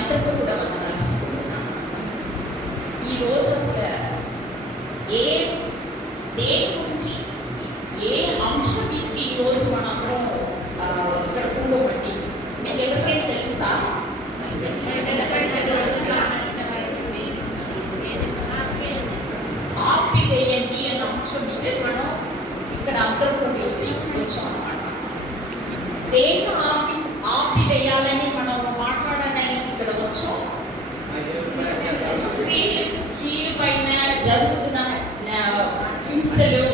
అందరికీ కూడా వందనాలు చెప్పుకుంటున్నాను. ఈరోజు అసలు దేని గురించి ఏ అంశం మీద ఈరోజు మనందరం ఇక్కడ కూడబట్టి మీకు ఎవరికైనా తెలుసా? ఆపివేయండి అన్న అంశం మీద మనం ఇక్కడ అందరూ కూడా వచ్చాం అన్నమాట. దేన్ని ఆపివేయాలని మనం మాట్లాడడానికి ఇక్కడ వచ్చాం. స్త్రీల పైన జరుగుతున్న హింసలు,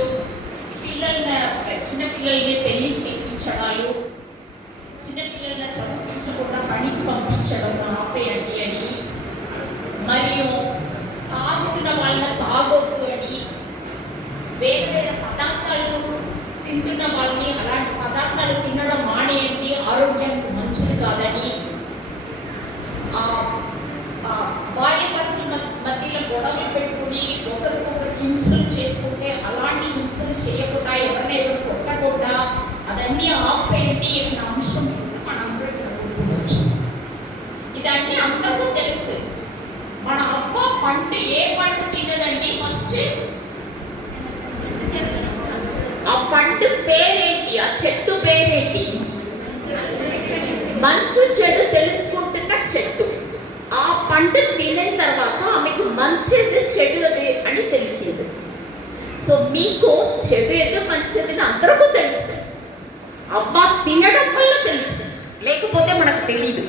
చిన్నపిల్లల్ని పెళ్లి చేయించడాలు, చిన్నపిల్లల్ని చదివించకుండా పనికి పంపించడం ఆపేయండి అని, మరియు తాగుతున్న వాళ్ళ తాగొద్దు అని, వేరే వేరే పదార్థాలు తింటున్న వాళ్ళని అలాంటి పదార్థాలు తినడం మానేయండి, ఆరోగ్యానికి మంచిది కాదని, భార్యాభర్తల మధ్యలో గొడవలు పెట్టుకుని ఒకరికొకరు హింసలు చేసుకుంటే అలాంటి హింసలు చేయకుండా, ఎవరు కొట్టకుండా అదన్నీ ఆపేయండి అన్న అంశం మనందరం అనుకోవచ్చు. ఇదన్నీ అందరికీ తెలుసు. మన అవ్వ పండు ఏ పండు తిన్నదండి? ఫస్ట్ ఆ పండు పేరేంటి? ఆ చెట్టు పేరేంటి? మంచు చెడు తెలుసుకుంటున్న చెట్టు. ఆ పండు తినిన తర్వాత ఆమెకు మంచిది చెడుది అని తెలిసింది. సో మీకు చెడు ఏదో మంచిది అందరికీ తెలుసు. అబ్బా తినడం వల్ల తెలుసు, లేకపోతే మనకు తెలీదు.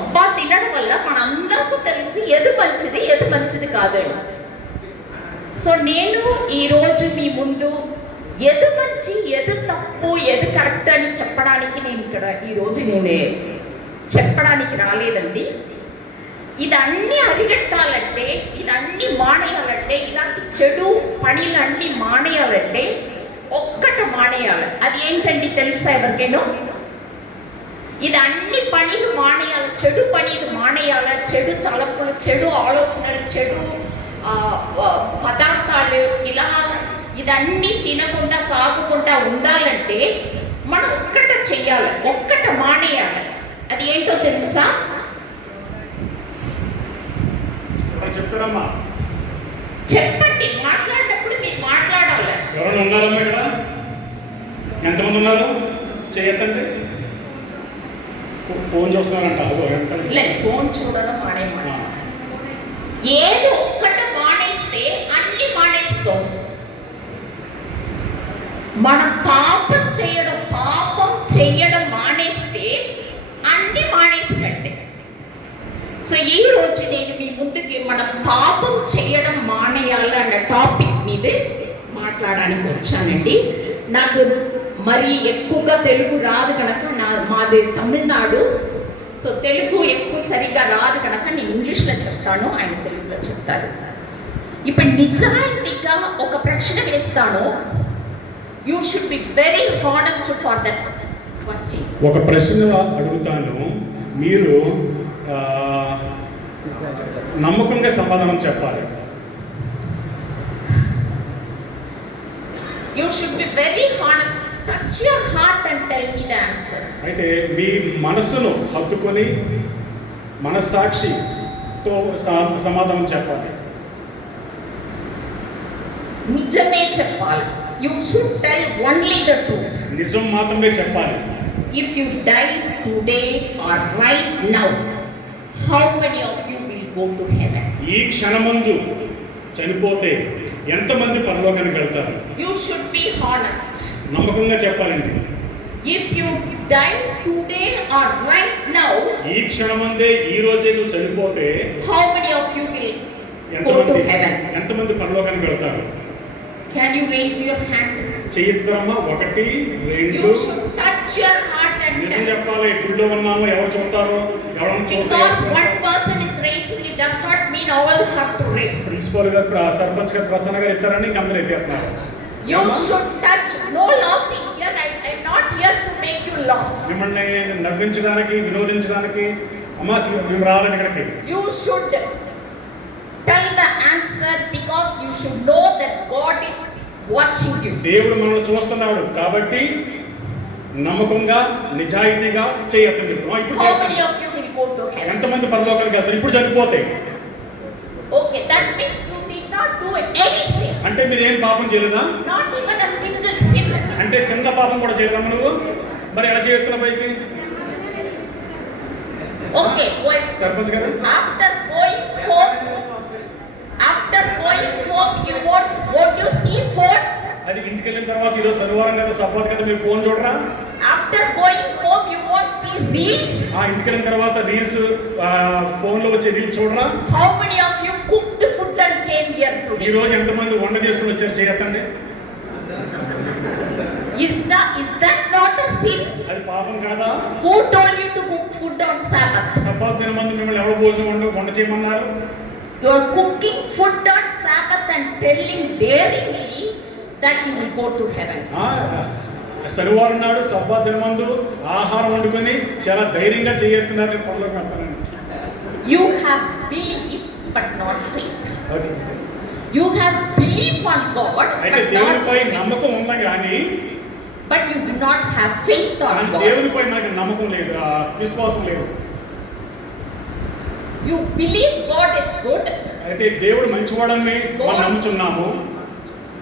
అబ్బా తినడం వల్ల మనందరికీ తెలిసి ఏది మంచిది ఏది మంచిది కాదని. సో నేను ఈరోజు మీ ముందు ఏది మంచి ఏది తప్పు ఏది కరెక్ట్ అని చెప్పడానికి నేను ఇక్కడ ఈరోజు నేనే చెప్పడానికి రాలేదండి. ఇదన్నీ అరిగట్టాలంటే, ఇదన్నీ మానేయాలంటే, ఇలాంటి చెడు పనులన్నీ మానేయాలంటే ఒక్కటి మానేయాలి. అది ఏంటండి తెలుసా ఎవరికైనా? ఇది అన్ని పనులు మానేయాలి, చెడు పనులు మానేయాలి. చెడు తలపులు, చెడు ఆలోచనలు, చెడు పదార్థాలు, ఇలా ఇదన్నీ తినకుండా తాగకుండా ఉండాలంటే మనం ఒక్కట చెయ్యాలి, ఒక్కట మానేయాలి. అది ఏంటో తెలుసా? చెప్తారమ్మా, చెప్పండి. మాట్లాడినప్పుడు మీరు మాట్లాడాలి. ఎవరైనా ఉన్నారమ్మా ఇక్కడ? ఎంతమంది ఉన్నారు? చేయొద్దండి. ఫోన్ చూస్తున్నారంట. లేదు, ఫోన్ చూడడం మానేయమా. ఏదో ఒక్కటి మానేస్తే అన్ని మానేస్తాం. మనం పాపం చేయడం మానేస్తే అన్ని మానేసినట్టే. సో ఈ రోజు నేను మీ ముందుకి మనం పాపం చేయడం మానేయాలి అన్న టాపిక్ మీద మాట్లాడడానికి వచ్చానండి. నాకు మరి ఎక్కువగా తెలుగు రాదు కనుక, మాది తమిళనాడు. సో తెలుగు ఎక్కువ సరిగా రాదు కనుక నేను ఇంగ్లీష్లో చెప్తాను, ఆయన తెలుగులో చెప్తారు. ఇప్పుడు నిజాయితీగా ఒక ప్రశ్న వేస్తాను. You should be very honest for that question. ఒక ప్రశ్న అడుగుతాను, మీరు నమ్మకంగా సమాధానం చెప్పాలి. You should be very honest. Touch your heart and tell me the answer. అయితే మీ మనసును హత్తుకొని మనస్సాక్షితో సమాధానం చెప్పాలి. నిజమే చెప్పాలి. You should tell only the truth. నిజం మాత్రమే చెప్పాలి. If you die today or right now, how many of you will go to heaven? ఈ క్షణమందు చనిపోతే ఎంతమంది పరలోకానికి వెళ్తారు? You should be honest. నమ్మకంగా చెప్పాలండి. If you die today or right now, ఈ క్షణమందే ఈ రోజే నువ్వు చనిపోతే how many of you will go to heaven? ఎంతమంది పరలోకానికి వెళ్తారు? Can you raise your hand? చెయ్యొద్దమ్మా. 1 2. You should touch your heart and నిజం చెప్పాలి. గుళ్ళో ఉన్నాము, ఎవరు చూస్తారో ఎవరైనా because చూస్తారు. one person is raising it does not mean all have to raise. Principal గారు, సర్పంచ్ గారు, ప్రసన్న గారు ఎత్తారని అందరూ ఎత్తేస్తున్నారు. You should touch. No laughing here. I am not here to make you laugh. మిమ్మల్ని నవ్వించడానికి, వినోదించడానికి అమ్మా మేము రాలేదు ఇక్కడికి. You should tell the answer because you should know that God is watching you. దేవుడు మనల్ని చూస్తున్నాడు కాబట్టి నమ్మకంగా నిజాయితీగా చేయొద్దండి. How many of you will will go to heaven? ఎంతమంది పరలోకానికి వెళ్తారు ఇప్పుడు చనిపోతే? Okay, that means you did not do any sin. అంటే మీరు ఏం పాపం చేయలేదా? Not even a single sin. అంటే చిన్న పాపం కూడా చేయలేదా నువ్వు? మరి ఎలా చేస్తున్నావు పైకి? Okay, going సర్పంచ్ గారు after going home, you what you see phone? అది ఇంటికి వెళ్ళిన తర్వాత ఈరోజు శనివారం కదా, సబ్బాత్ కదా, మీరు ఫోన్ చూడరా? After going home, you won't see reels. ఆ ఇంటికి వెళ్ళిన తర్వాత రీల్స్, ఫోన్ లో వచ్చే రీల్స్ చూడరా? How many of you cooked food and came here ఈ today? రోజు ఎంతమంది వంట చేసుకుని వచ్చారు చేయొద్దండి? Is that not a sin? అది పాపం కాదా? Who told you to cook food on Sabbath? Sabbath దిన మందు మిమ్మల్ని ఎవరు భోజనం వంట చేయమన్నారు? You are cooking food on Sabbath and telling daringly that you will go to heaven. శనివారం నాడు సబ్బాత్ దిన మందు ఆహారం వండుకొని చాలా ధైర్యంగా చేయొస్తున్నారు. పనులకు వెళ్తానండి. You have belief but not faith. Okay, You have belief on God అయితే but దేవునిపై not faith. నమ్మకం ఉందా కానీ But you do not have faith on God. దేవునిపై మనకి నమ్మకం లేదు, విశ్వాసం లేదు. You believe God is good. అయితే దేవుడు మంచివాడని మనం నమ్ముచున్నాము.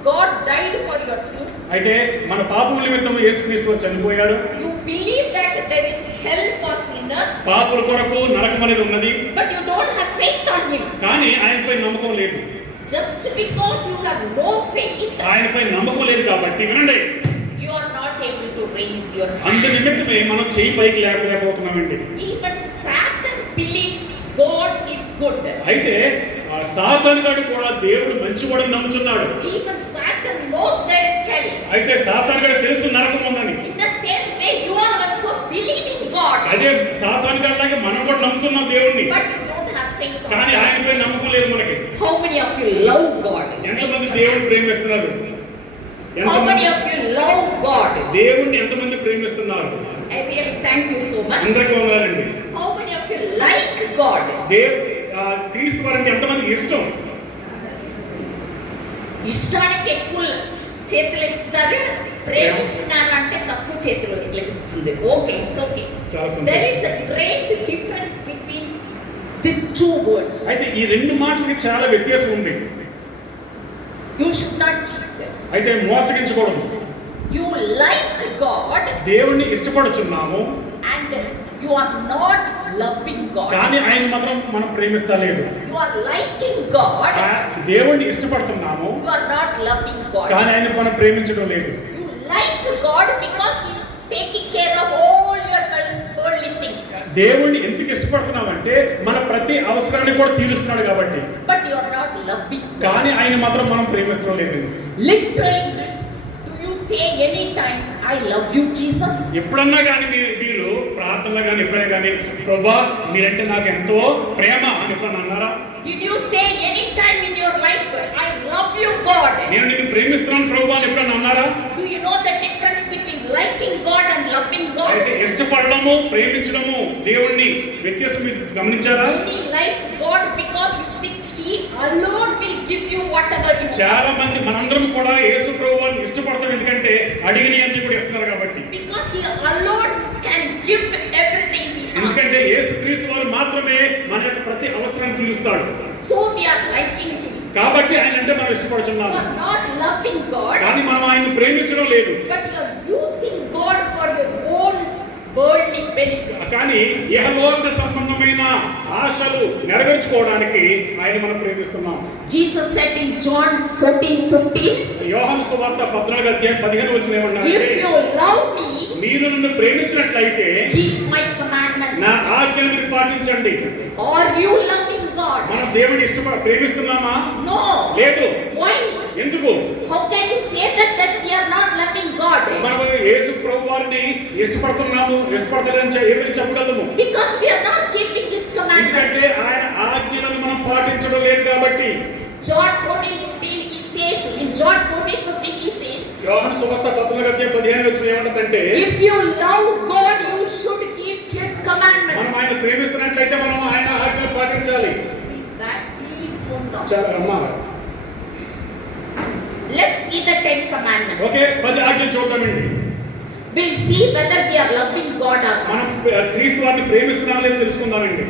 God died for your sins. అయితే మన పాపముల నిమిత్తం యేసుక్రీస్తు చనిపోయాడు. You believe that there is hell for sinners. పాపుల కొరకు నరకం అనేది ఉన్నది. But you don't have faith on Him. కానీ ఆయనపై నమ్మకం లేదు. Just because you have no faith, ఆయనపై నమ్మకం లేదు కాబట్టి వినండి, you are not able to raise your అందు hand. నిమిత్తమే మనం చేయి పైకి లేకపోతున్నామండి. Even Satan believes God is good. అయితే సాతాను గాడు కూడా దేవుడు మంచివాడని నమ్ముచున్నాడు. Even Satan knows there is hell. అయితే సాతాను గాడు తెలుసు నరకం ఉందని. In the same way, you are also believing God. అదే సాతాను గాడిలాగే మనం కూడా నమ్ముతున్నాం దేవుణ్ణి, But you don't have faith on కానీ God. ఆయనపై నమ్మకం లేదు మనకి. How many of you love God? ఎంతమంది దేవుని ప్రేమిస్తున్నారు? How many of you love God? దేవుణ్ణి ఎంతమంది ప్రేమిస్తున్నారు? I really thank you so much. అందరికీ వందనాలండి. How many of you like God? క్రీస్తు వారికి ఎంతమందికి ఇష్టం? ఇష్టానికి ఎక్కువ చేతులు ఎత్తుతారు, ప్రేమిస్తున్నారు అంటే తక్కువ చేతులు లెగిస్తుంది. Okay, it's okay. చాలా సంతోషం. There is a great difference between these two words. అయితే ఈ రెండు మాటలకి చాలా వ్యత్యాసం ఉంది. You should not cheat. అయితే మోసగించకూడదు. You like God దేవుణ్ణి ఇష్టపడుచున్నాము and you are not loving God. కానీ ఆయన మాత్రం మనం ప్రేమిస్తా లేదు. You are liking God. దేవుణ్ణి ఇష్టపడుతున్నాము You are not loving God. కానీ ఆయన మనం ప్రేమించడం లేదు. You like God because He is taking care of all your worldly things. దేవుణ్ణి ఎందుకు ఇష్టపడుతున్నామంటే మన ప్రతి అవసరాన్ని కూడా తీరుస్తున్నాడు కాబట్టి. But you are not loving. కానీ ఆయన మాత్రం మనం ప్రేమించడం లేదు. Literally, do you say anytime, I love you, Jesus? ఎప్పుడన్నా కానీ మీరు ప్రార్థనలో కానీ ఎప్పుడైనా కానీ ప్రభా మీరంటే నాకు ఎంతో ప్రేమ అని ఎప్పుడన్నా అన్నారా? Did you say anytime in your life, I love you, God? నేను నిన్ను ప్రేమిస్తున్నాను ప్రభా అని ఎప్పుడన్నా అన్నారా? Do you know the difference between liking God and loving God? అయితే ఇష్టపడడము ప్రేమించడము దేవుణ్ణి వ్యత్యాసం మీరు గమనించారా? Many like God because you think He alone will give you whatever you చాలా want. మంది మనందరం కూడా యేసు ప్రభువుని ఇష్టపడతాం, ఎందుకంటే అడిగినవి అన్ని కూడా ఇస్తున్నారు కాబట్టి. Because He alone can give everything we ask. ఎందుకంటే యేసు క్రీస్తు వారు మాత్రమే మన యొక్క ప్రతి అవసరాన్ని తీరుస్తాడు. So we are liking Him. కాబట్టి ఆయన అంటే మనం You ఇష్టపడుతున్నాము, are not loving God, కానీ మనం ఆయన్ని ప్రేమించడం లేదు. but you are using God for your own worldly benefits. కానీ ఇహలోక సంబంధమైన ఆశలు నెరవేర్చుకోవడానికి ఆయన మనం ప్రేమిస్తున్నాం. Jesus said in John 14:15, యోహాను సువార్త 14:15 ఏమన్నారంటే, if you love me, మీరు నన్ను ప్రేమించినట్లయితే keep my commandments. నా ఆజ్ఞలను పాటించండి. Are you loving God? మనం దేవుని ప్రేమిస్తున్నామా? No. లేదు. Why? ఎందుకు? How can you say that we are not loving God? మనం యేసు ప్రభువారిని ఇష్టపడతలేదని ఏమని చెప్పగలము? Because we are not keeping His ఎందుకంటే commandments. ఆయన ఆజ్ఞలను మనం పాటించడం లేదు కాబట్టి. John 14:15 He says, in John 14:15 He says, యోహాను సువార్త 14:15 ఏమంటుందంటే, if you love God, you should keep His మనం commandments. ఆయన ప్రేమిస్తున్నట్లయితే మనం ఆయన ఆజ్ఞలు పాటించాలి. Please don't talk. చాలా అమ్మా. Let's see the 10 commandments. Okay, 10 ఆజ్ఞలు చూద్దామండి. we'll see whether we are loving God or not. మనం క్రీస్తు వారిని ప్రేమిస్తున్నామో లేదో తెలుసుకుందామండి.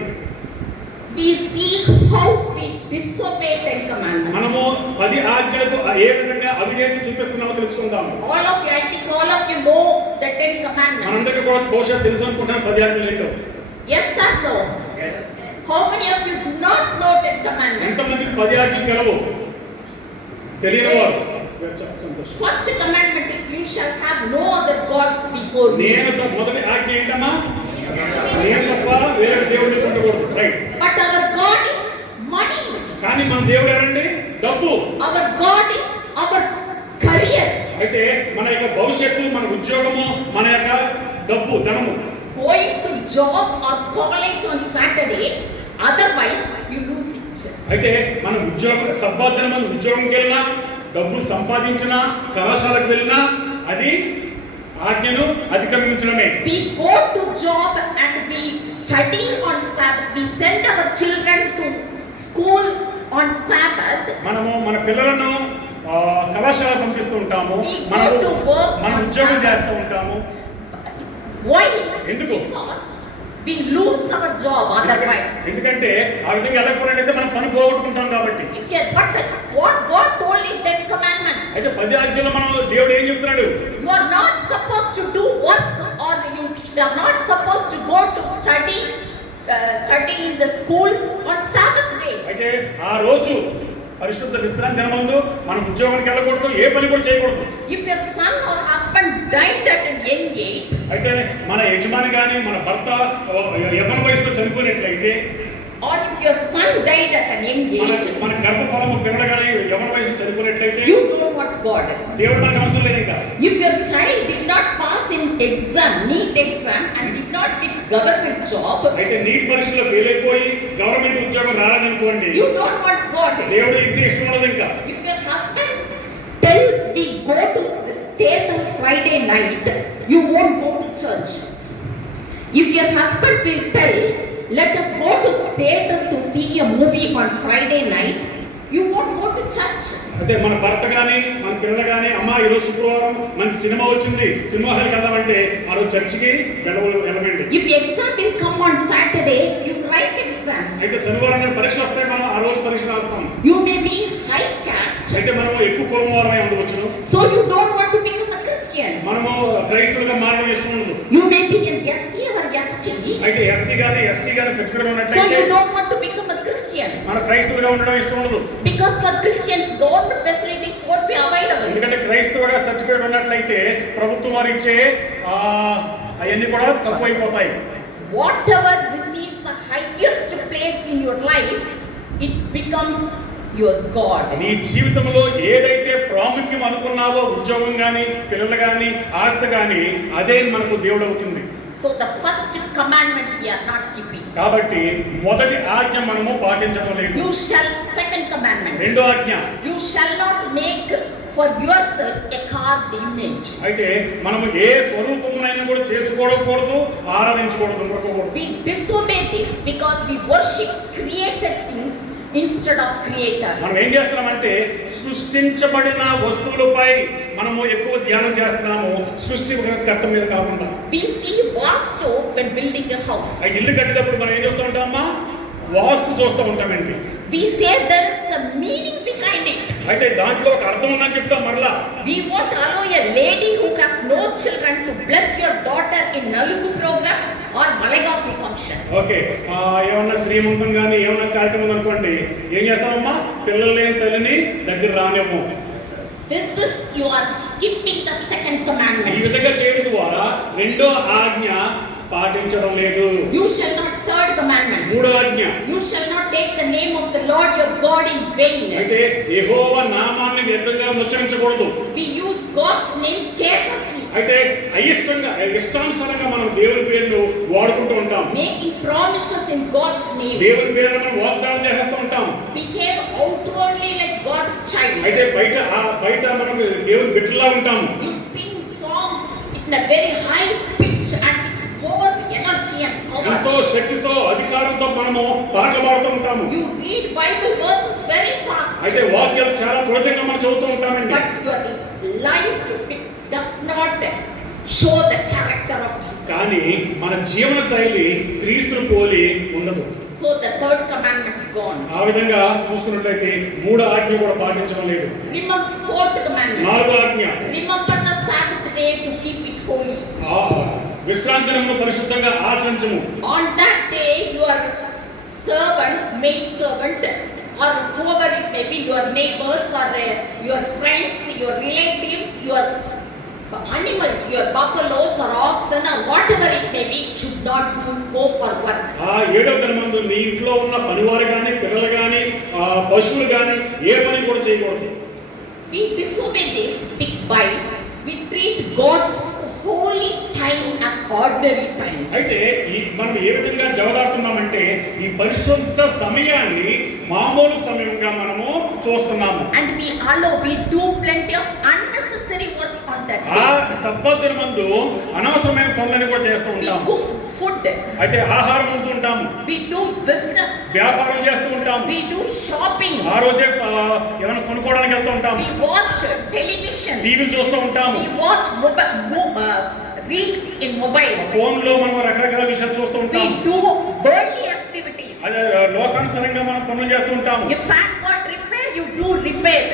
We see how we disobey 10 commandments. మనము 10 ఆజ్ఞలకు ఏ విధంగా అవిధేయత చూపిస్తున్నామో తెలుసుకుందాము. All of you, I think all of you know the 10 commandments. మనందరికీ కూడా బహుశా తెలుసు అనుకుంటాను 10 ఆజ్ఞలు ఏంటో. Yes or no? Yes. How many of you do not know 10 commandments? ఎంతమందికి 10 ఆజ్ఞలు తెలవు? తెలియని వారు సంతోషం. First commandment is you shall have no other gods before me. మొదటి ఆజ్ఞ ఏంటమ్మా? నేను తప్ప వేరే దేవుడిని ఉండకూడదు. Right. But our God is money. కానీ మన దేవుడు ఎవరండి? డబ్బు. Our God is our career. అయితే మన యొక్క భవిష్యత్తు, మన ఉద్యోగము, మన యొక్క డబ్బు, ధనము. Going to job or college on Saturday, otherwise you lose it. అయితే మన ఉద్యోగం సంపాదన, మన ఉద్యోగంకి వెళ్ళినా, డబ్బులు సంపాదించినా, కళాశాలకు వెళ్ళినా అది ఆజ్ఞను అతిక్రమించడమే. We go to job and we study on Sabbath. We send our children to school on Sabbath. మనము మన పిల్లలను కళాశాల పంపిస్తూ ఉంటాము. మన ఉద్యోగం చేస్తూ ఉంటాము. Why? ఎందుకు? Because we lose our job otherwise. ఎందుకంటే ఆ విధంగా వెళ్ళకపోయినట్లయితే మనం పని పోగొట్టుకుంటాం కాబట్టి. But what God told in 10 commandments. అయితే 10 ఆజ్ఞలు మనం దేవుడు ఏం చెప్తున్నాడు? You are not supposed to do work or you are not supposed to go to study in the schools on Sabbath days. అయితే ఆ రోజు పరిశుద్ధ విశ్రాంతి దినమందు మనం ఉద్యోగానికి వెళ్ళకూడదు, ఏ పని కూడా చేయకూడదు. If your son or husband died at an young age, అయితే మన యజమాని గాని మన భర్త యవ్వన వయసులో చనిపోయినట్లయితే, or if your son died at an young age, మన గర్భఫలము పిల్లగానే యవ్వన వయసులో చనిపోయినట్లయితే you don't want God. దేవుడు మనకు అవసరం లేదు ఇంకా. If your child did not pass in exam, NEET exam, and did not get government job, అయితే నీట్ పరీక్షలో ఫెయిల్ అయిపోయి గవర్నమెంట్ ఉద్యోగం రాలేదనుకోండి, you don't want God. దేవుడు ఇంటి ఇష్టం ఉండదు ఇంకా. If your husband tell we go to theater Friday night, you won't go to church. If your husband will tell, let us go to theater to see a movie on Friday night, you won't go to church. అంటే మన భర్త గాని మన పిల్లలు గాని అమ్మ ఈరోజు శుక్రవారం మంచి సినిమా వచ్చింది, సినిమా హాల్కి వెళ్దామంటే ఆ రోజు చర్చికి వెళ్ళమండి. If exam will come on Saturday, you write exams. అయితే శనివారం పరీక్ష వస్తాయి, మనం ఆ రోజు పరీక్ష రాస్తాం. You may be high caste. అయితే మనం ఎక్కువ కులం వారమై ఉండవచ్చును. So you don't want to become a Christian. మనము క్రైస్తవులుగా మారడం ఇష్టం ఉండదు. You may be an SC or ST. అయితే ఎస్సీ గాని ఎస్టీ గాని సర్టిఫికేట్ So ఉన్నట్లయితే you don't want to become a Christian. మన క్రైస్తవులుగా ఉండడం ఇష్టం ఉండదు. Because for Christians, government facilities won't be available. ఎందుకంటే క్రైస్తవుగా సర్టిఫికేట్ ఉన్నట్లయితే ప్రభుత్వం వారు ఇచ్చే అవన్నీ కూడా తక్కువైపోతాయి. Whatever receives the highest place in your life, it becomes your God. నీ జీవితంలో ఏదైతే ప్రాముఖ్యం అనుకున్నావో, ఉద్యోగం గాని, పిల్లలు గాని, ఆస్తి గాని, అదే మనకు దేవుడు అవుతుంది. So the first commandment we are not keeping. కాబట్టి మొదటి ఆజ్ఞ మనము పాటించడం లేదు. You shall, second commandment. రెండో ఆజ్ఞ, You shall not make for yourself a carved image. అయితే మనము ఏ స్వరూపమునైనా కూడా చేసుకోకూడదు, ఆరాధించకూడదు, మొక్కకూడదు. We disobey this because we worship created things instead of creator. మనం ఏం చేస్తున్నామంటే సృష్టించబడిన వస్తువులపై మనము ఎక్కువ ధ్యానం చేస్తున్నాము, సృష్టికర్త మీద కాకుండా. We see vastu when building a house. ఆ ఇల్లు కట్టేటప్పుడు మనం ఏం చేస్తూ ఉంటామమ్మా? వాస్తు చూస్తూ ఉంటామండి. We say there is a meaning behind it. అయితే దాంట్లో ఒక అర్థం ఉందని చెప్తాం మరలా. We won't allow a lady who has no children to bless your daughter in Nalugu program or Malagapu function. Okay, ఏమన్నా శ్రీమంతం కానీ ఏమన్నా కార్యక్రమం అనుకోండి, ఏం చేస్తామమ్మా? పిల్లలు లేని తల్లిని దగ్గర రానివ్వము. This is, you are skipping the second ఈ commandment. విధంగా చేయడం ద్వారా రెండో ఆజ్ఞ పాటించడం లేదు. You shall not, third commandment. మూడో ఆజ్ఞ, You shall not take the name of the Lord your God in vain. అయితే యెహోవా నామాన్ని వ్యర్థంగా ఉచ్చరించకూడదు. We use God's name carelessly, అయితే ఇష్టానుసారంగా మనం దేవుని పేరును వాడుకుంటూ ఉంటాం. making promises in God's name. దేవుని పేరును మనం వాగ్దానం చేస్తూ ఉంటాం. Behave outwardly like God's child. అయితే బయట మనం దేవుని బిడ్డలా ఉంటాము. You sing songs in a very high pitch and more energy and power. ఎంతో శక్తితో అధికారంతో మనము పాటలు పాడుతూ ఉంటాము. You read Bible verses very fast. అయితే వాక్యాలు చాలా త్వరితంగా మనం చదువుతూ ఉంటామండి. But your life does not show the character of Jesus. కానీ మన జీవన శైలి క్రీస్తును పోలి ఉండదు. So the third commandment gone. ఆ విధంగా చూసుకున్నట్లయితే మూడో ఆజ్ఞ కూడా పాటించడం లేదు. Remember fourth commandment. నాలుగో ఆజ్ఞ, Remember the Sabbath day to keep it holy. విశ్రాంతి దినమును పరిశుద్ధంగా ఆచరించుము. On that day, your servant, maid servant, or whoever it may be, your neighbors or your friends, your relatives, your animals, your buffaloes or oxen or whatever it may be, should not go for work. ఆ ఏడవ దినమందు నీ ఇంట్లో ఉన్న పనివారు గాని పిల్లలు గాని పశువులు గాని ఏ పని కూడా చేయకూడదు. We disobey this big bite. We treat God's holy time as ordinary time. అయితే మనం ఏ విధంగా జవదాడుతున్నామంటే ఈ పరిశుద్ధ సమయాన్ని మామూలు సమయంగా మనము చూస్తున్నాము. And we do plenty of unnecessary work on that ఆ day. సబ్బత్ దినమందు అనవసరమైన పనులను కూడా చేస్తూ We ఉంటాము. cook food. అయితే ఆహారం వండుతూ ఉంటాము, We do business. వ్యాపారం చేస్తూ ఉంటాము, We do shopping. ఆ రోజే ఏమైనా కొనుక్కోవడానికి వెళ్తూ ఉంటాము, We watch television. టీవీలు చూస్తూ ఉంటాము, We watch reels in mobile. Phone లో మనం రకరకాల విషయాలు చూస్తూ ఉంటాము. We do worldly activities. అదే లోకానుసారంగా మనం పనులు చేస్తూ ఉంటాము. If fan got repair, you do repair.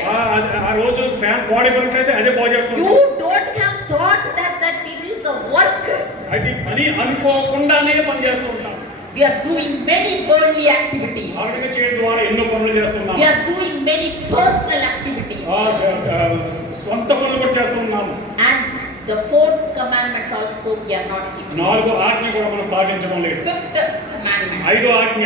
ఆ రోజు ఫ్యాన్ పాడైపోయినట్లయితే అదే బాగు చేస్తూ You ఉంటాం. don't have thought that it is a work. అది పని అనుకోకుండానే పని చేస్తూ ఉంటాం. We are doing many worldly activities. ఆ విధంగా చేయడం ద్వారా ఎన్నో పనులు చేస్తున్నాము. We are doing many personal activities. స్వంత పనులు కూడా చేస్తూ ఉన్నాము. And the fourth commandment also we are not keeping. నాలుగో ఆజ్ఞ కూడా మనం పాటించడం లేదు. Fifth commandment. ఐదో ఆజ్ఞ,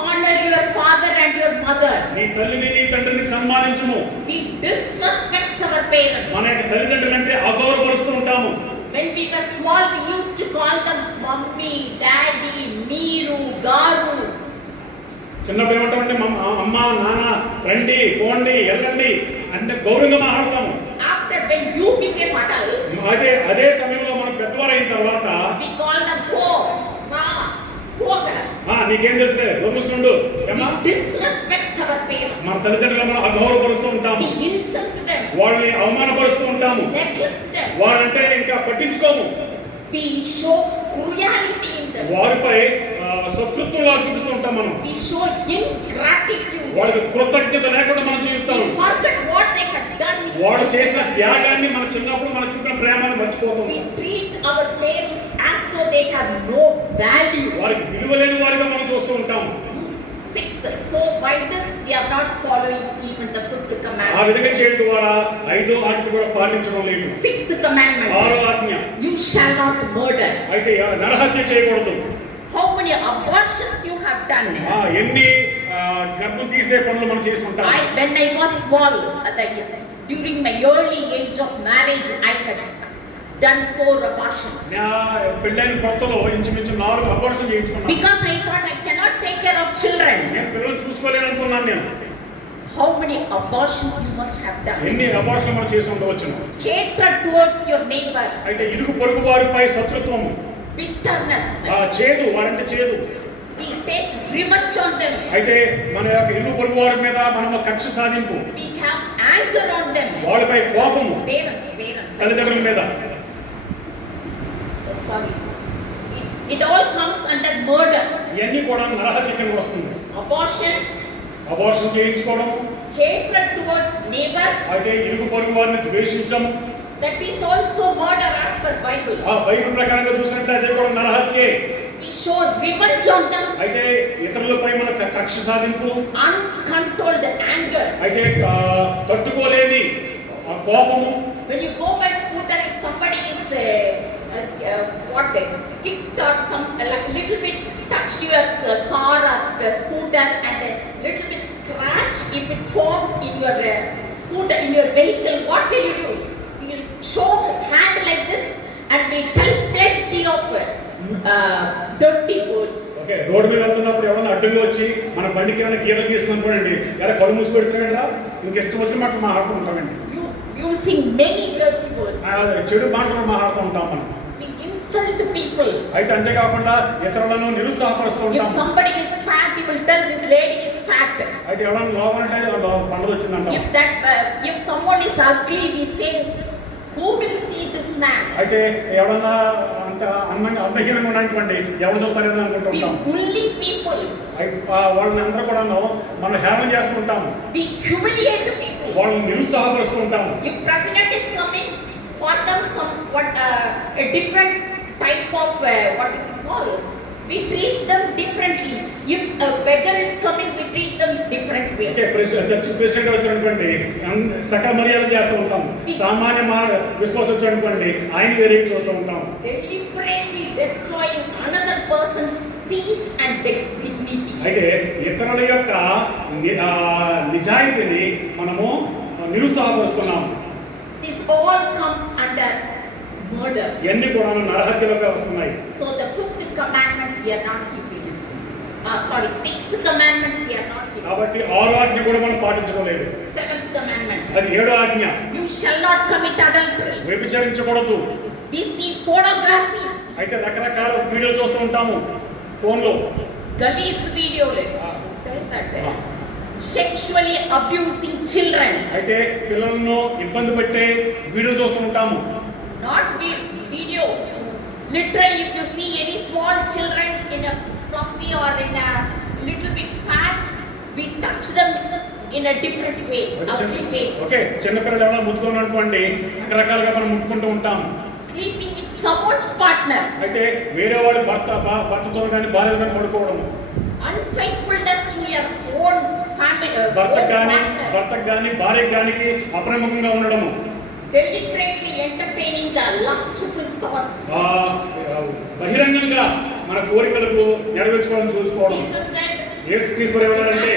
Honor your father and your mother. నీ తల్లిని నీ తండ్రిని సన్మానించుము. We disrespect our parents. మన యొక్క తల్లిదండ్రులంటే అగౌరవపరుస్తూ ఉంటాము. When we were small, we used to call them mummy, daddy, meeru, garu. చిన్నప్పుడు ఏమంటామంటే అమ్మ నాన్న రండి పోండి వెళ్ళండి అంటే గౌరవంగా మాట్లాడతాము. After when you became adult, అదే సమయంలో మనం పెద్దవారైన తర్వాత we call them po, mama, pogada. నీకేం తెలుసే లోముసుకుండు We disrespect our parents. మన తల్లిదండ్రులను మనం అగౌరవపరుస్తూ ఉంటాము, We insult them. వాళ్ళని అవమానపరుస్తూ ఉంటాము, Neglect them. వాళ్ళంటే ఇంకా పట్టించుకోము, We show cruelty in them. వారిపై శత్రుత్వంలా చూపిస్తూ ఉంటాం. మనం We show ingratitude. వాళ్ళకి కృతజ్ఞత లేకుండా మనం జీవిస్తాము. We forget what they have done. వాళ్ళు చేసిన త్యాగాన్ని మన చిన్నప్పుడు మనం చూపిన ప్రేమను మర్చిపోతాం. We treat our parents as though they have no value. వారికి విలువలేని వారిగా మనం చూస్తూ ఉంటాం. Sixth. So by this we are not following even the fifth ఆ commandment. విధంగా చేయడం ద్వారా ఐదో ఆజ్ఞ కూడా పాటించడం లేదు. Sixth commandment. ఆరో ఆజ్ఞ, You shall not murder. అయితే నరహత్య చేయకూడదు. How many abortions you have done? ఎన్ని గర్భం తీసే పనులు మనం చేసి ఉంటాం. When I was small, during my early age of marriage, I had done 4 abortions. పెళ్ళైన కొత్తలో ఇంచుమించు 4 అబార్షన్లు చేయించుకున్నాను. Because I thought I cannot take care of children. నేను పిల్లలు చూసుకోలేను అనుకున్నాను నేను. How many abortions you must have done? ఎన్ని అబార్షన్లు మనం చేసి ఉండవచ్చును. Hatred towards your neighbors. అయితే ఇరుగు పొరుగు వారిపై శత్రుత్వము, Bitterness. చేదు, వారంటే చేదు. We take revenge on them. అయితే మన యొక్క ఇరుగు పొరుగు వారి మీద మనం కక్ష సాధింపు, We have anger on them. వాళ్ళపై కోపము, Parents. తల్లిదండ్రుల మీద. Sorry. It all comes under murder. ఇవన్నీ కూడా నరహత్య కింద వస్తుంది. అబార్షన్ చేయించుకోవడము, Hatred towards neighbor. అయితే ఇరుగు పొరుగు వారిని ద్వేషించడము, That is also murder as per Bible. Bible ప్రకారంగా చూసినట్లయితే కూడా నరహత్యే. We show revenge on them. అయితే ఇతరులపై మన కక్ష సాధింపు, Uncontrolled anger. అయితే తట్టుకోలేని కోపము. When you go by scooter, if somebody is kicked or some like little bit touched your car or scooter and a little bit scratch, if it formed in your scooter, in your vehicle, what will you do? You will show hand like this and will tell plenty of dirty words. Okay, road మీద వెళ్తున్నప్పుడు ఎవరైనా అడ్డంగా వచ్చి మన బండికి ఏమైనా గీతలు తీసుకున్నప్పుడండి ఎలా కళ్ళు మూసి పెడుతున్నాడా ఇంక ఇష్టం వచ్చిన మాట మాట్లాడుతుంటామండి. Using many dirty words. చెడు మాటలు మాట్లాడుతూ ఉంటాం మనం. We insult people. అయితే అంతేకాకుండా ఇతరులను నిరుత్సాహపరుస్తూ If ఉంటాం. somebody is fat, you will tell this lady is fat. అయితే ఎవరైనా లోపలంటే పండుగ వచ్చిందంటాం. If someone is ugly, we say Who will see this man? అయితే ఎవరన్నా అంత అందంగా అర్థహీనంగా ఉన్నటువంటి ఎవరు చూస్తారని అనుకుంటూ We ఉంటాం. bully people. వాళ్ళని అందరూ కూడాను మనం హేళన చేస్తూ ఉంటాం. We humiliate people. వాళ్ళని నిరుత్సాహపరుస్తూ ఉంటాం. If president is coming, for them a different type of what we call, we treat them differently. If a beggar is coming, we treat them different way. Okay, church president వచ్చినటువంటి సకల మర్యాద చేస్తూ ఉంటాం. సామాన్య విశ్వాసం వచ్చినటువంటి ఆయన వేరే చూస్తూ ఉంటాం. Deliberately destroying another person's peace and dignity. అయితే ఇతరుల యొక్క నిజాయితీని మనము నిరుత్సాహపరుస్తున్నాం. This all comes under murder. ఇవన్నీ కూడా నరహత్యలుగా వస్తున్నాయి. So the fifth commandment we are not keeping. Sixth commandment we are not keeping. కాబట్టి ఆరో ఆజ్ఞ కూడా మనం పాటించడం లేదు. Seventh commandment. అది ఏడో ఆజ్ఞ. You shall not commit adultery. వ్యభిచరించకూడదు. We see pornography. అయితే రకరకాల వీడియోలు చూస్తూ ఉంటాము ఫోన్లో. Gullies video sexually abusing children. అయితే పిల్లలను ఇబ్బంది పెట్టే వీడియో చూస్తూ ఉంటాము. Not video. Literally, if you see any small children in a fluffy or in a little bit fat, we touch them in a different way, ugly way. Okay, చిన్న పిల్లలు ఎవరైనా ముట్టుకున్నటువంటి రకరకాలుగా మనం ముట్టుకుంటూ ఉంటాం. Sleeping with someone's partner. అయితే వేరే వాడి భర్తతో కానీ భార్యతో కానీ పడుకోవడం. Unfaithfulness to your own family. భర్తకు కానీ భార్యకు కానీ అప్రముఖంగా ఉండడము. Deliberately entertaining the lustful thoughts. బహిరంగంగా మన కోరికలకు నెరవేర్చుకోవాలని చూసుకోవడం. Jesus said, యేసుక్రీస్తు ఏమన్నారంటే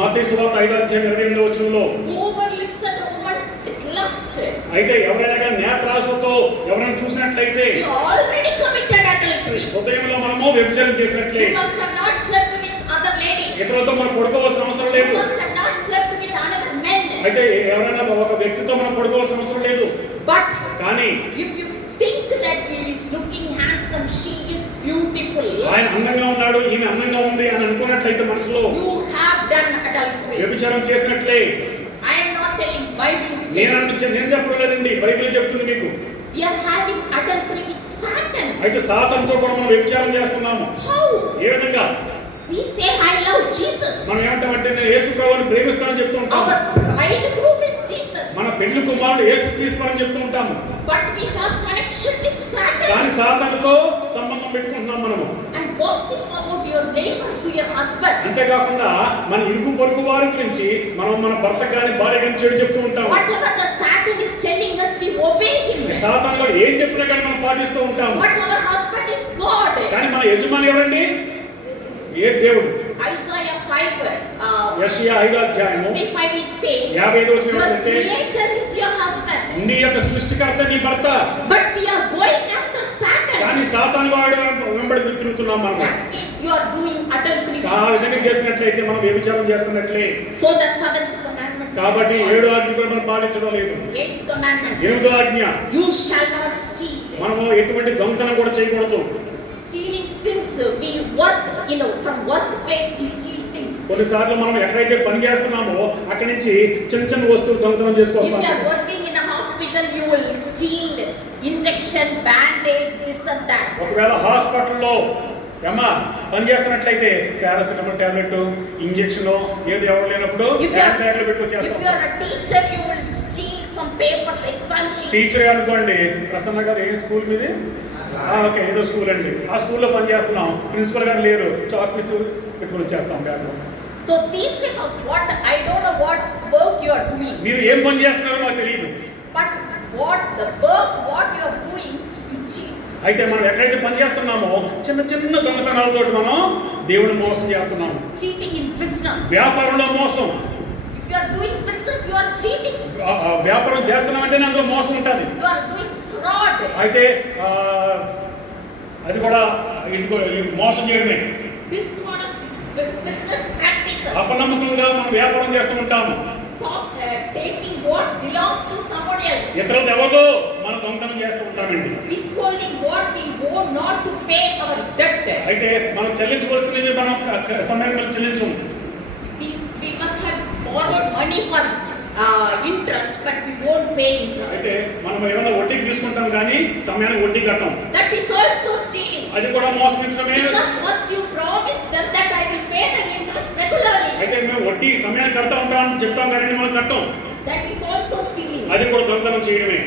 మత్తయి సువార్త 5:28 whoever looks at a woman with lust. అయితే ఎవరైనా కానీ నేత్రాశతో ఎవరైనా చూసినట్లయితే You already committed adultery. హృదయంలో మనము వ్యభిచారం చేసినట్లే. You must have not slept with other ladies. ఇతరులతో మనం పడుకోవాల్సిన అవసరం లేదు. You must have not slept with another men. అయితే ఎవరైనా ఒక వ్యక్తితో మనం పడుకోవాల్సిన అవసరం లేదు. But కానీ if you think that he is looking handsome, she is beautiful, ఆయన అందంగా ఉన్నాడు, ఈమె అందంగా ఉంది అని అనుకున్నట్లయితే మనసులో you have done adultery. వ్యభిచారం చేసినట్లే. I am not telling Bible. నేను చెప్పడం లేదండి, బైబిల్ చెప్తుంది మీకు. We are having adultery with Satan. అయితే సాతానుతో కూడా మనం వ్యభిచారం చేస్తున్నాము. How? ఏ విధంగా? We say I love Jesus. మనం ఏమంటామంటే నేను యేసు ప్రభువుని ప్రేమిస్తానని చెప్తూ ఉంటాము. Our bridegroom is Jesus. మన పెళ్లి కుమారుడు యేసుక్రీస్తు అని చెప్తూ ఉంటాము. But we have connection with Satan. కానీ సాతానుతో సంబంధం పెట్టుకుంటున్నాం మనము. And gossip about your neighbor to your husband. అంతేకాకుండా మన ఇరుగు పొరుగు వారి గురించి మనం మన భర్త కానీ భార్య కానీ చెడు చెప్తూ ఉంటాము. Whatever the Satan is telling us, we obey him. సాతానులో ఏం చెప్పినా కానీ మనం పాటిస్తూ ఉంటాము. But our husband is God. కానీ మన యజమాని ఎవరండి? ఏ దేవుడు. Isaiah 5, యెషయా 5:25 it says, 55 your creator is your husband. నీ యొక్క సృష్టికర్త నీ భర్త. But we are going after Satan. కానీ సాతాను వాడు వెంబడి తిరుగుతున్నాం మనం. That means you are doing adultery. ఆ విధంగా చేసినట్లయితే మనం వ్యభిచారం చేస్తున్నట్లే. So the seventh commandment. కాబట్టి ఏడో ఆజ్ఞ కూడా మనం పాటించడం లేదు. Eighth commandment. ఎనిమిదో ఆజ్ఞ, You shall not steal. మనము ఎటువంటి దొంగతనం కూడా చేయకూడదు. Stealing things, we work, from workplace we steal things. కొన్నిసార్లు మనం ఎక్కడైతే పని చేస్తున్నామో అక్కడి నుంచి చిన్న చిన్న వస్తువులు దొంగతనం If చేసుకోవాలి. you are working in a hospital, you will steal injection, bandage, this and that. ఒకవేళ హాస్పిటల్లో పని చేస్తున్నట్లయితే పారాసిటమాల్ టాబ్లెట్, ఇంజెక్షన్ ఏది ఎవరు లేనప్పుడు If you బ్యాగ్లో are పెట్టుకొచ్చేస్తాం. a teacher, you will steal some papers, exam sheets. Teacher అనుకోండి, ప్రసన్న గారు ఏ స్కూల్ మీది? ఓకే, ఏదో స్కూల్ అండి. ఆ స్కూల్లో పని చేస్తున్నాం, ప్రిన్సిపల్ గారు లేరు, చాక్ పీస్ పెట్టుకుని వచ్చేస్తాం బ్యాగ్లో. So these type of I don't know what work you are doing. మీరు ఏం పని చేస్తున్నారో నాకు తెలియదు. But what you are doing, you cheat. అయితే మనం ఎక్కడైతే పని చేస్తున్నామో చిన్న చిన్న దొంగతనాలతో మనం దేవుని మోసం చేస్తున్నాము. Cheating in business. వ్యాపారంలో మోసం. If you are doing business, you are cheating. వ్యాపారం చేస్తున్నామంటే అందులో మోసం ఉంటుంది. You are doing fraud. అయితే అది కూడా ఇది మోసం చేయడమే. Dishonest business practices. అపనమ్మకంగా మనం వ్యాపారం చేస్తూ ఉంటాము. Taking what belongs to somebody else. ఇతరులు ఎవరో మనం దొంగతనం చేస్తూ ఉంటామండి. Withholding what we owe not to pay our debt. అయితే మనం చెల్లించవలసినవి మనం సమయంలో చెల్లించము. We must have borrowed money for interest, but we won't pay interest. అయితే మనం ఏమైనా వడ్డీకి తీసుకుంటాం కానీ సమయానికి వడ్డీ కట్టం. That is also stealing. అది కూడా మోసగించడమే. Because first you promise them that I will pay the interest regularly. అయితే మేము వడ్డీ సమయానికి కడతా ఉంటామని చెప్తాం కానీ మనం కట్టం. That is also stealing. అది కూడా దొంగతనం చేయడమే.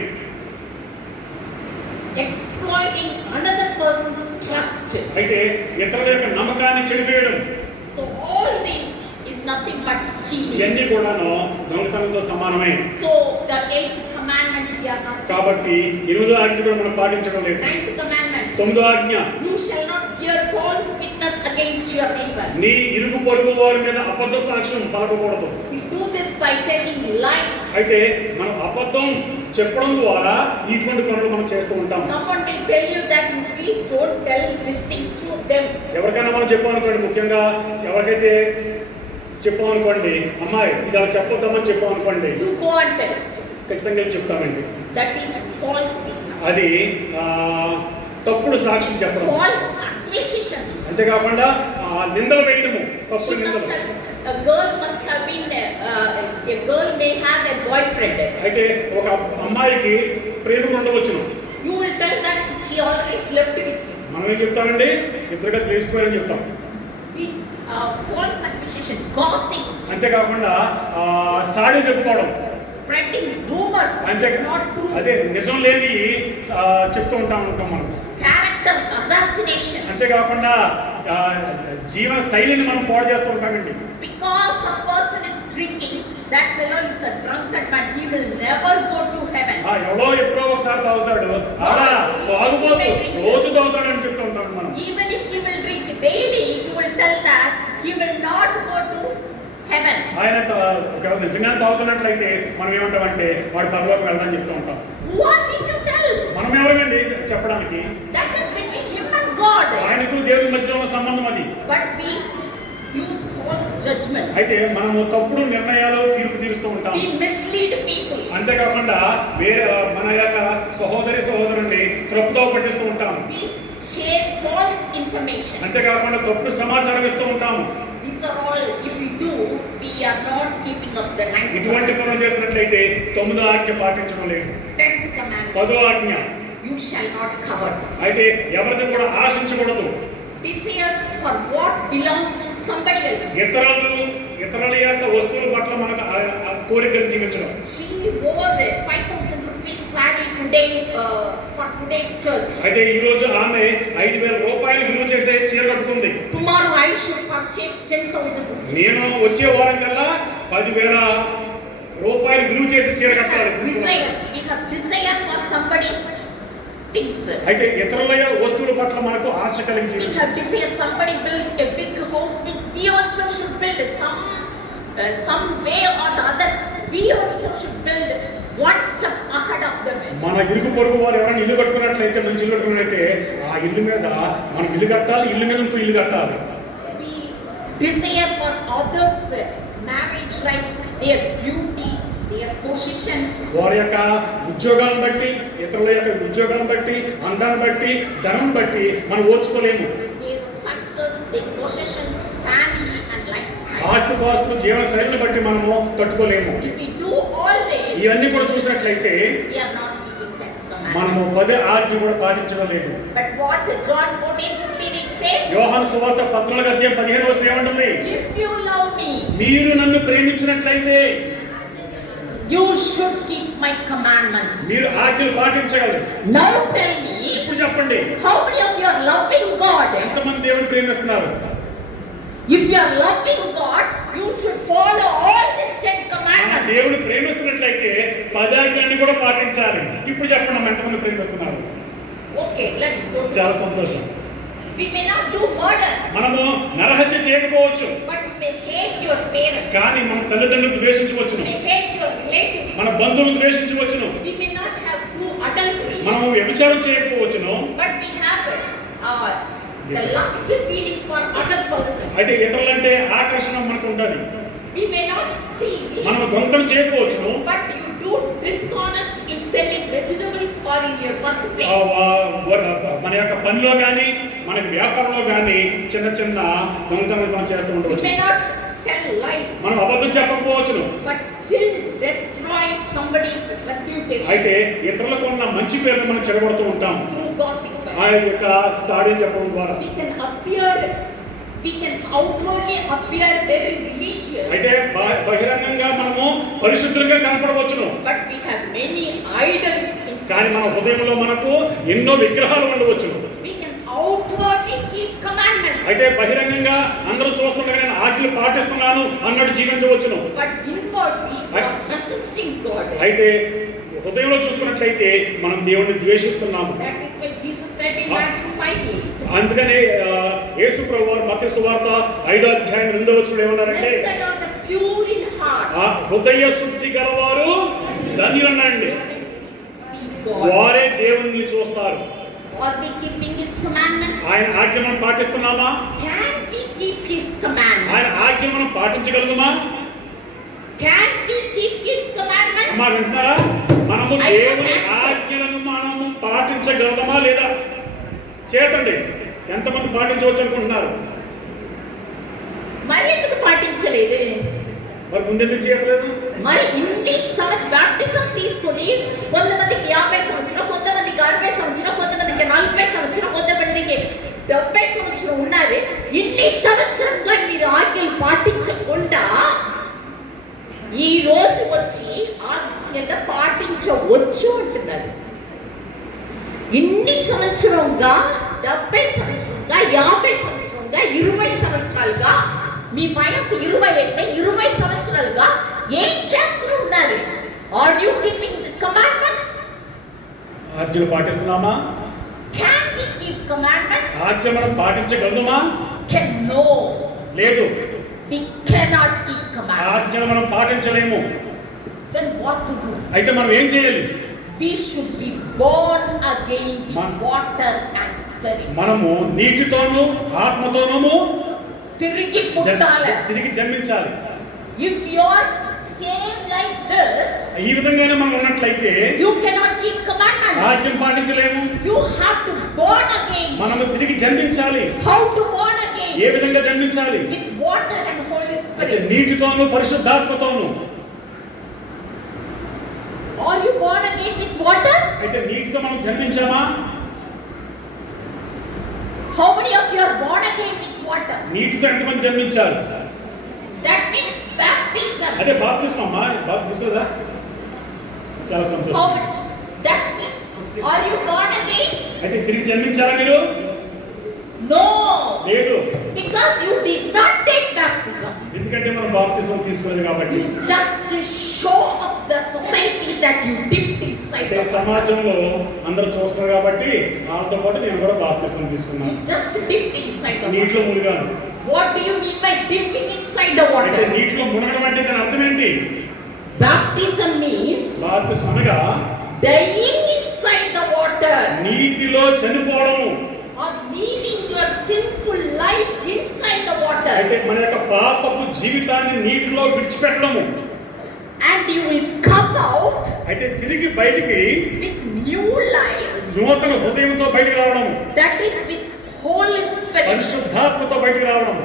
Exploiting another person's trust. అయితే ఇతరుల యొక్క నమ్మకాన్ని చెడిపేయడం. So all this is nothing but stealing. ఇవన్నీ కూడాను దొంగతనంతో సమానమే. So the 8th commandment we are not. కాబట్టి 8వ ఆజ్ఞ కూడా మనం పాటించడం లేదు. 9th commandment. 9వ ఆజ్ఞ, You shall not bear false witness against your neighbor. నీ ఇరుగు పొరుగు వారి మీద అబద్ధ సాక్ష్యం పలకకూడదు. We do this by telling lie. అయితే మనం అబద్ధం చెప్పడం ద్వారా ఇటువంటి పనులు మనం చేస్తూ ఉంటాం. Someone will tell you that you please don't tell these things to them. ఎవరికైనా మనం చెప్పామనుకోండి, ముఖ్యంగా ఎవరికైతే చెప్పామనుకోండి, అమ్మాయి ఇది అలా చెప్పొద్దామని చెప్పామనుకోండి, You go and tell. ఖచ్చితంగా చెప్తామండి. That is false witness. అది తప్పుడు సాక్ష్యం చెప్పడం. False accusations. అంతేకాకుండా నిందలు వేయడము, తప్పుడు నిందలు. A girl must have been a girl may have a boyfriend. అయితే ఒక అమ్మాయికి ప్రేమికుడు ఉండవచ్చును. You will tell that she already slept with him. మనం ఏం చెప్తామండి, ఇద్దరుగా లేచిపోయారని చెప్తాం. False accusation, gossips, అంతేకాకుండా సాడీలు చెప్పుకోవడం, spreading rumors which అంతే is not true. అదే నిజం లేని చెప్తూ ఉంటాం మనం. Character assassination. అంతేకాకుండా జీవన శైలిని మనం పాడు చేస్తూ ఉంటామండి. Because a person is drinking, that fellow is a drunkard man. He will never go to heaven. ఎవరో ఎప్పుడో ఒకసారి తాగుతాడు, ఆడా తాగుబోతు రోజు తాగుతాడని చెప్తూ ఉంటాం మనం. Even if he will drink daily, you will tell that he will not go to heaven. ఆయన నిజంగానే తాగుతున్నట్లయితే మనం ఏమంటామంటే వాడు పరలోకి వెళ్ళదని చెప్తూ ఉంటాం. What did you tell? మనం ఎవరికండి చెప్పడానికి? That is between him and God. ఆయనకు దేవుడి మధ్యలో ఉన్న సంబంధం అది. But we use false judgments. అయితే మనము తప్పుడు నిర్ణయాలు తీర్పు తీరుస్తూ ఉంటాం. We mislead people. అంతేకాకుండా వేరే మన యొక్క సహోదరుని తప్పుతో పట్టిస్తూ ఉంటాం. We share false information. అంతేకాకుండా తప్పుడు సమాచారం ఇస్తూ ఉంటాము. These are all, if we do, we are not keeping up the 9th ఇటువంటి commandment. పనులు చేసినట్లయితే 9వ ఆజ్ఞ పాటించడం లేదు. 10th commandment. 10వ ఆజ్ఞ, You shall not covet. అయితే ఎవరిని కూడా ఆశించకూడదు. Desires for what belongs to somebody else. ఇతరుల యొక్క వస్తువుల పట్ల మనకు కోరికలు జీవించడం. She wore a 5,000 rupees saree today for today's church. అయితే ఈ రోజు ఆమె 5,000 రూపాయలు విలువ చేసే చీర కట్టుకుంది. Tomorrow I should purchase 10,000 rupees. నేను వచ్చే వారం కల్లా 10,000 రూపాయలు విలువ చేసే చీర కట్టాలి. We have desire for somebody's things. అయితే ఇతరుల వస్తువుల పట్ల మనకు ఆశ కలిగి We have desire somebody build a big house means we also should build some way or the other. We also should build one step ahead of them. మన ఇరుగు పొరుగు వారు ఎవరైనా ఇల్లు కట్టుకున్నట్లయితే, మంచి ఇల్లు కట్టుకున్నట్లయితే ఆ ఇల్లు మీద మనం ఇల్లు కట్టాలి, ఇల్లు మీద ఇంకో ఇల్లు కట్టాలి. We desire for others' marriage life, their beauty, their position. వారి యొక్క ఉద్యోగాలను బట్టి, ఇతరుల యొక్క ఉద్యోగాలను బట్టి, అందాన్ని బట్టి, ధనం బట్టి మనం ఓర్చుకోలేము. Their success, their possessions, family and lifestyle. ఆస్తిపాస్తులు, జీవన శైలిని బట్టి మనము తట్టుకోలేము. If we do all this, ఇవన్నీ కూడా చూసినట్లయితే we are not keeping that command. మనము 10వ ఆజ్ఞ కూడా పాటించడం లేదు. But what John 14:15 it says? యోహాను సువార్త 14:15 ఏమంటుంది? If you love me, మీరు నన్ను ప్రేమించినట్లయితే you should keep my commandments. మీరు ఆజ్ఞలు పాటించగలరు. Now tell me, ఇప్పుడు చెప్పండి, how many of you are loving God? ఎంతమంది దేవుని ప్రేమిస్తున్నారు? If you are loving God, you should follow all these 10 commandments. దేవుని ప్రేమిస్తున్నట్లయితే 10 ఆజ్ఞలను కూడా పాటించాలి. ఇప్పుడు చెప్పండి, ఎంతమంది ప్రేమిస్తున్నారు? Okay, let's go. చాలా సంతోషం. We may not do murder, మనము నరహత్య చేయకపోవచ్చు, but you may hate your parents. కానీ మన తల్లిదండ్రులు ద్వేషించవచ్చును, You may hate your relatives. మన బంధువులు ద్వేషించవచ్చును, We may not have do adultery, మనము వ్యభిచారం చేయకపోవచ్చును, but we have the lust feeling for other person. అయితే ఇతరులంటే ఆకర్షణ మనకు ఉంటుంది. We may not steal, మనము దొంగతనం చేయకపోవచ్చును, but you do dishonest in selling vegetables or in your workplace. మన యొక్క పనిలో కానీ మన వ్యాపారంలో కానీ చిన్న చిన్న దొంగతనాలు మనం చేస్తూ You ఉండవచ్చు. may not tell lie, మనం అబద్ధం చెప్పకపోవచ్చును, but still destroy somebody's reputation అయితే ఇతరులకు ఉన్న మంచి పేరును మనం చెడగొడుతూ ఉంటాం through gossip. ఆ యొక్క సాడీలు చెప్పడం ద్వారా. We can outwardly appear very religious, అయితే బహిరంగంగా మనము పరిశుద్ధులుగా కనపడవచ్చును, but we have many idols inside. కానీ మన హృదయంలో మనకు ఎన్నో విగ్రహాలు ఉండవచ్చును. We can outwardly keep commandments, అయితే బహిరంగంగా అందరూ చూస్తుండగా నేను ఆజ్ఞలు పాటిస్తున్నాను అన్నట్టు జీవించవచ్చును, but inwardly we are resisting God. అయితే హృదయంలో చూసుకున్నట్లయితే మనం దేవుడిని ద్వేషిస్తున్నాము. That is why Jesus said in Matthew 5:8, అందుకనే యేసు ప్రభువారు మత్తయి సువార్త 5వ అధ్యాయం 2వ వచనంలో ఏమన్నారంటే, blessed are the pure in heart, ఆ హృదయ శుద్ధి గలవారు ధన్యులనండి, they can see God. వారే దేవుణ్ణి చూస్తారు. Are we keeping His commandments? ఆయన ఆజ్ఞలను పాటిస్తున్నామా? Can we keep His commandments? ఆయన ఆజ్ఞ మనం పాటించగలుగుమా? Can we keep His commandments? అమ్మా వింటున్నారా? మనము దేవుని ఆజ్ఞలను మనము పాటించగలమా లేదా? చేతండి. ఎంతమంది పాటించవచ్చు అనుకుంటున్నారు? మరి ఎందుకు పాటించలేదు? మరి ముందెందుకు చేయలేదు? మరి ఇన్ని బాప్టిజం తీసుకొని కొంతమందికి 50 సంవత్సరం, కొంతమందికి 60 సంవత్సరం, కొంతమందికి 40 సంవత్సరం, కొంతమందికి 70 సంవత్సరం ఉన్నారు. ఇన్ని సంవత్సరంగా మీరు ఆజ్ఞలు పాటించకుండా ఈ రోజు వచ్చి ఆజ్ఞలు పాటించవచ్చు అంటున్నారు. ఇన్ని సంవత్సరంగా 70 సంవత్సరంగా 50 సంవత్సరంగా 20 సంవత్సరాలుగా మీ వయసు 20 అయితే 20 సంవత్సరాలుగా ఏం చేస్తూ ఉన్నారు? Are you keeping the commandments? ఆజ్ఞలు పాటిస్తున్నామా? Can we keep commandments? ఆజ్ఞ మనం పాటించగలమా? కెన్ నో, లేదు. We cannot keep commandments. ఆజ్ఞలు మనం పాటించలేము. Then what to do? అయితే మనం ఏం చేయాలి? We should be born again with water and spirit. మనము నీటితోను ఆత్మతోను తిరిగి జన్మించాలి. If you are same like this, ఈ విధంగానే మనం ఉన్నట్లయితే you cannot keep commandments. ఆజ్ఞను పాటించలేము. You have to born again. మనము తిరిగి జన్మించాలి. How to born again? ఏ విధంగా జన్మించాలి? With water and Holy Spirit. నీటితోను పరిశుద్ధాత్మతోను. Are you born again with water? అయితే నీటితో మనం జన్మించామా? How many of you are born again with water? నీటితో ఎంతమంది జన్మించారు? That means baptism. అదే బాప్తిస్మం అమ్మా. బాప్తిస్మదా? చాలా సంతోషం. How many? That means, are you born again? అయితే తిరిగి జన్మించారా మీరు? No. లేదు. Because you did not take baptism. ఎందుకంటే మనం బాప్తిస్మం తీసుకోలేదు కాబట్టి. You just show up the society that you dipped inside. అంటే సమాజంలో అందరూ చూస్తున్నారు కాబట్టి వాళ్ళతో పాటు నేను కూడా బాప్తిస్మం తీసుకున్నాను. You just dipped inside the నీటిలో water. మునిగాను. What do you mean by dipping inside the అంటే water? నీటిలో మునగడం అంటే దాని అర్థం ఏంటి? Baptism means బాప్తిస్మం అనగా dying inside the water. నీటిలో చనిపోవడము. Or leaving your sinful life inside the water. అయితే మన యొక్క పాపపు జీవితాన్ని నీటిలో విడిచిపెట్టడము. And you will come out అయితే తిరిగి బయటికి with new life. నూతన హృదయంతో బయటికి రావడము. That is with Holy Spirit. పరిశుద్ధాత్మతో బయటికి రావడము.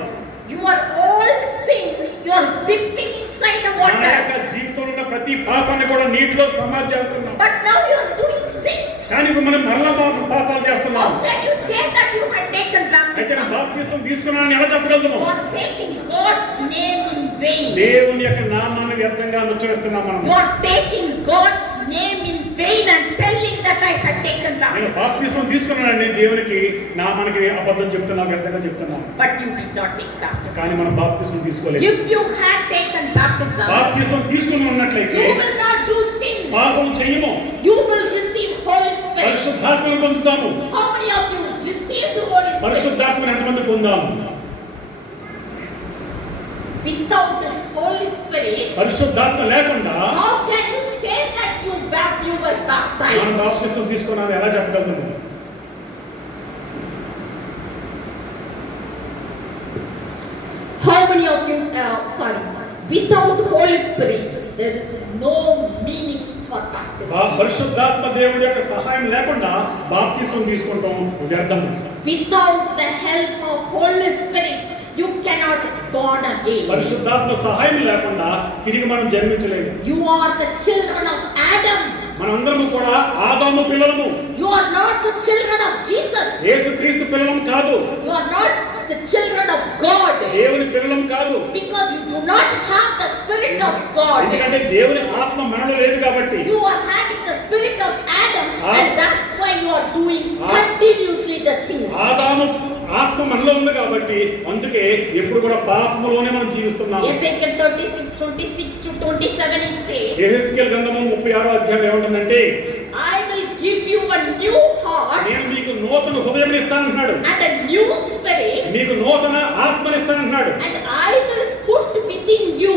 Your all sins, you are dipping inside the మన యొక్క water. జీవితంలో ఉన్న ప్రతి పాపాన్ని కూడా నీటిలో సమాధి చేస్తున్నాం. But now you are doing sins. కానీ ఇప్పుడు మనం మరలా పాపాలు చేస్తున్నాం. How can you say that you have taken అయితే baptism? బాప్తిస్మం తీసుకున్నానని ఎలా చెప్పగలుగుతాము? You are taking God's name in vain. దేవుని యొక్క నామాన్ని వ్యర్థంగా ఉచ్చరిస్తున్నాం మనం. You are taking God's name in vain and telling that I had taken నేను baptism. బాప్తిస్మం తీసుకున్నానని దేవునికి నామానికి అబద్ధం చెప్తున్నాం, వ్యర్థంగా చెప్తున్నాం. But you did not take baptism. కానీ మనం బాప్తిస్మం తీసుకోలేదు. If you had taken baptism, బాప్తిస్మం తీసుకుని ఉన్నట్లయితే you will not do sin. పాపం చేయము. You will receive Holy Spirit. పరిశుద్ధాత్మను పొందుతాము. How many of you receive the Holy Spirit? పరిశుద్ధాత్మను ఎంతమంది పొందాము? Without the Holy Spirit, పరిశుద్ధాత్మ లేకుండా how can you say that you were మనం baptized? బాప్తిస్మం తీసుకున్నాను ఎలా చెప్పగలుగుతాము? How many of you, without Holy Spirit, there is no meaning for baptism. పరిశుద్ధాత్మ దేవుడి యొక్క సహాయం లేకుండా బాప్తిస్మం తీసుకుంటాం వ్యర్థము. Without the help of Holy Spirit, you cannot born again. పరిశుద్ధాత్మ సహాయం లేకుండా తిరిగి మనం జన్మించలేము. You are the children of Adam. మనందరము కూడా ఆదాము పిల్లలము. You are not the children of Jesus. యేసుక్రీస్తు పిల్లలం కాదు. You are not the children of God. దేవుని పిల్లలం కాదు. Because you do not have the spirit of God. ఎందుకంటే దేవుని ఆత్మ మనలో లేదు కాబట్టి. You are having the spirit of Adam, and that's why you are doing continuously the sins. ఆదాము ఆత్మ మనలో ఉంది కాబట్టి అందుకే ఎప్పుడు కూడా పాపములోనే మనం జీవిస్తున్నాము. Ezekiel 36:26-27 it says. యెహెజ్కేలు గ్రంథము 36వ అధ్యాయం ఏమంటుందంటే, I will give you a new heart. నేను మీకు నూతన హృదయం ఇస్తానంటున్నాడు. And a new spirit. మీకు నూతన ఆత్మని ఇస్తానంటున్నాడు. And I will put within you.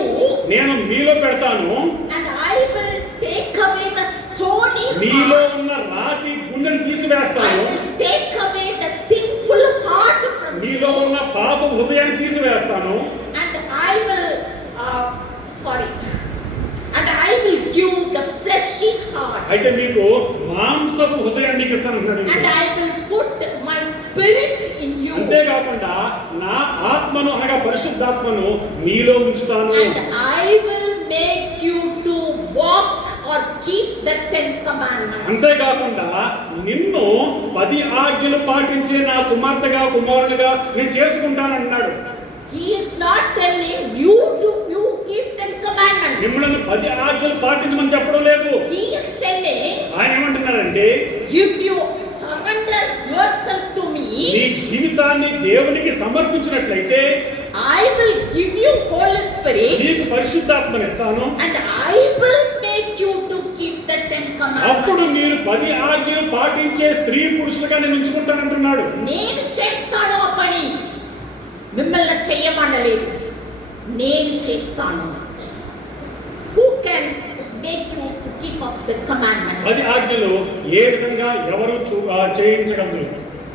నేను మీలో పెడతాను. And I will take away the stony మీలో heart. ఉన్న రాతి గుండెని I తీసివేస్తాను. will take away the sinful heart from మీలో you. ఉన్న పాప హృదయాన్ని తీసివేస్తాను. And I will and I will give the fleshy heart. అయితే మీకు మాంసపు హృదయాన్ని ఇస్తానంటున్నాడు. And I will put my spirit in you. అంతేకాకుండా నా ఆత్మను అనగా పరిశుద్ధాత్మను మీలో ఉంచుతాను. And I will make you to walk or keep the 10 commandments. అంతేకాకుండా నిన్ను 10 ఆజ్ఞలు పాటించే నా కుమార్తెగా కుమారునిగా నేను చేసుకుంటానన్నాడు. He is not telling you keep 10 commandments. మిమ్మల్ని 10 ఆజ్ఞలు పాటించమని చెప్పడం లేదు. He is telling, ఆయన ఏమంటున్నారంటే, if you surrender yourself to me, నీ జీవితాన్ని దేవునికి సమర్పించినట్లయితే I will give you Holy Spirit. నీకు పరిశుద్ధాత్మని ఇస్తాను. And I will make you to keep the 10 అప్పుడు commandments. మీరు 10 ఆజ్ఞలు పాటించే స్త్రీ పురుషులుగా నేను ఉంచుకుంటానంటున్నాడు. నేను చేస్తాను ఆ పని, మిమ్మల్ని చేయమనలేదు, నేను చేస్తాను. Who can make you to keep up the commandments? 10 ఆజ్ఞలు ఏ విధంగా ఎవరు చేయించగలరు?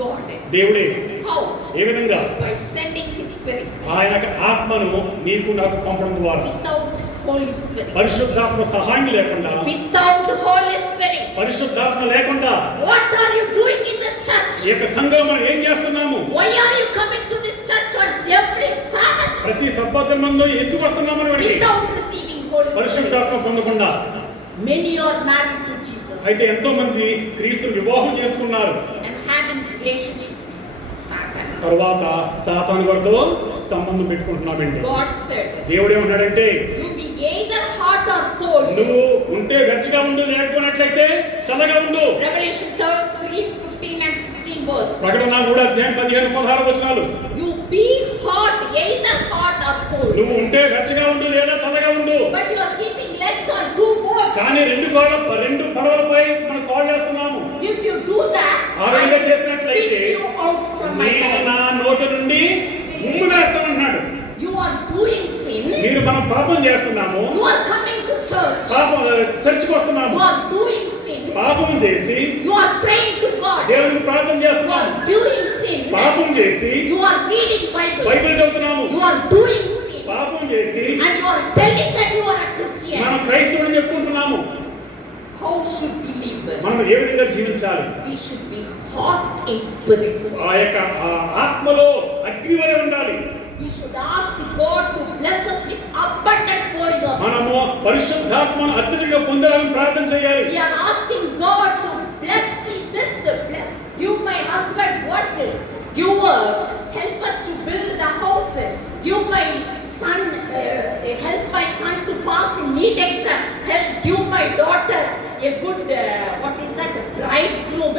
God. దేవుడే. How? ఏ విధంగా? By sending His Spirit. ఆయన ఆత్మను నీకు నాకు పంపడం ద్వారా. Without Holy Spirit. పరిశుద్ధాత్మ సహాయం లేకుండా, Without Holy Spirit. పరిశుద్ధాత్మ లేకుండా What are you doing in this church? ఈ యొక్క సంఘంలో మనం ఏం చేస్తున్నాము? Why are you coming to this church on every Sabbath ప్రతి సబ్బాత్ మందు ఎందుకు వస్తున్నాము? without receiving Holy Spirit? పరిశుద్ధాత్మ పొందకుండా. Many are married to Jesus అయితే ఎంతో మంది క్రీస్తు వివాహం చేసుకున్నారు. and having relationship with Satan. తర్వాత సాతాను గారితో సంబంధం పెట్టుకుంటున్నామండి. God said, దేవుడు ఏమన్నాడంటే, you be either hot or cold. నువ్వు ఉంటే వెచ్చగా ఉండు, లేకపోయినట్లయితే చల్లగా ఉండు. Revelation 3:15 and 16 verse. ప్రకటన 3వ అధ్యాయం 15-16 వచనాలు. You be hot, either hot or cold. నువ్వు ఉంటే వెచ్చగా ఉండు లేదా చల్లగా ఉండు. But you are keeping legs on 2 boats. కానీ రెండు పడవలపై మనం కాల్ చేస్తున్నాము. If you do that, ఆ విధంగా చేసినట్లయితే spit you out from my నేను mouth. నా నోటి నుండి ఉమ్ము వేస్తానన్నాడు. You are doing sin. మీరు మనం పాపం చేస్తున్నాము. You are coming to church. చర్చికి వస్తున్నాము. You are doing sin. పాపం చేసి You are praying to God. దేవునికి ప్రార్థన You చేస్తున్నాము. are doing sin. పాపం చేసి You are reading Bible. Bible చదువుతున్నాము. You are doing sin. పాపం చేసి And you are telling that you are a Christian. మనం క్రైస్తవుని చెప్పుకుంటున్నాము. How should we live? మనం ఏ విధంగా జీవించాలి? We should be hot in spirit. ఆ యొక్క ఆత్మలో అగ్ని వలె ఉండాలి. We should ask God to bless us with abundant pouring of. మనము పరిశుద్ధాత్మను అత్యధికంగా పొందాలని ప్రార్థన చేయాలి. We are asking God to bless me this, bless give my husband work, give help us to build the house, give my son help my son to pass in NEET exam, give my daughter a good bridegroom,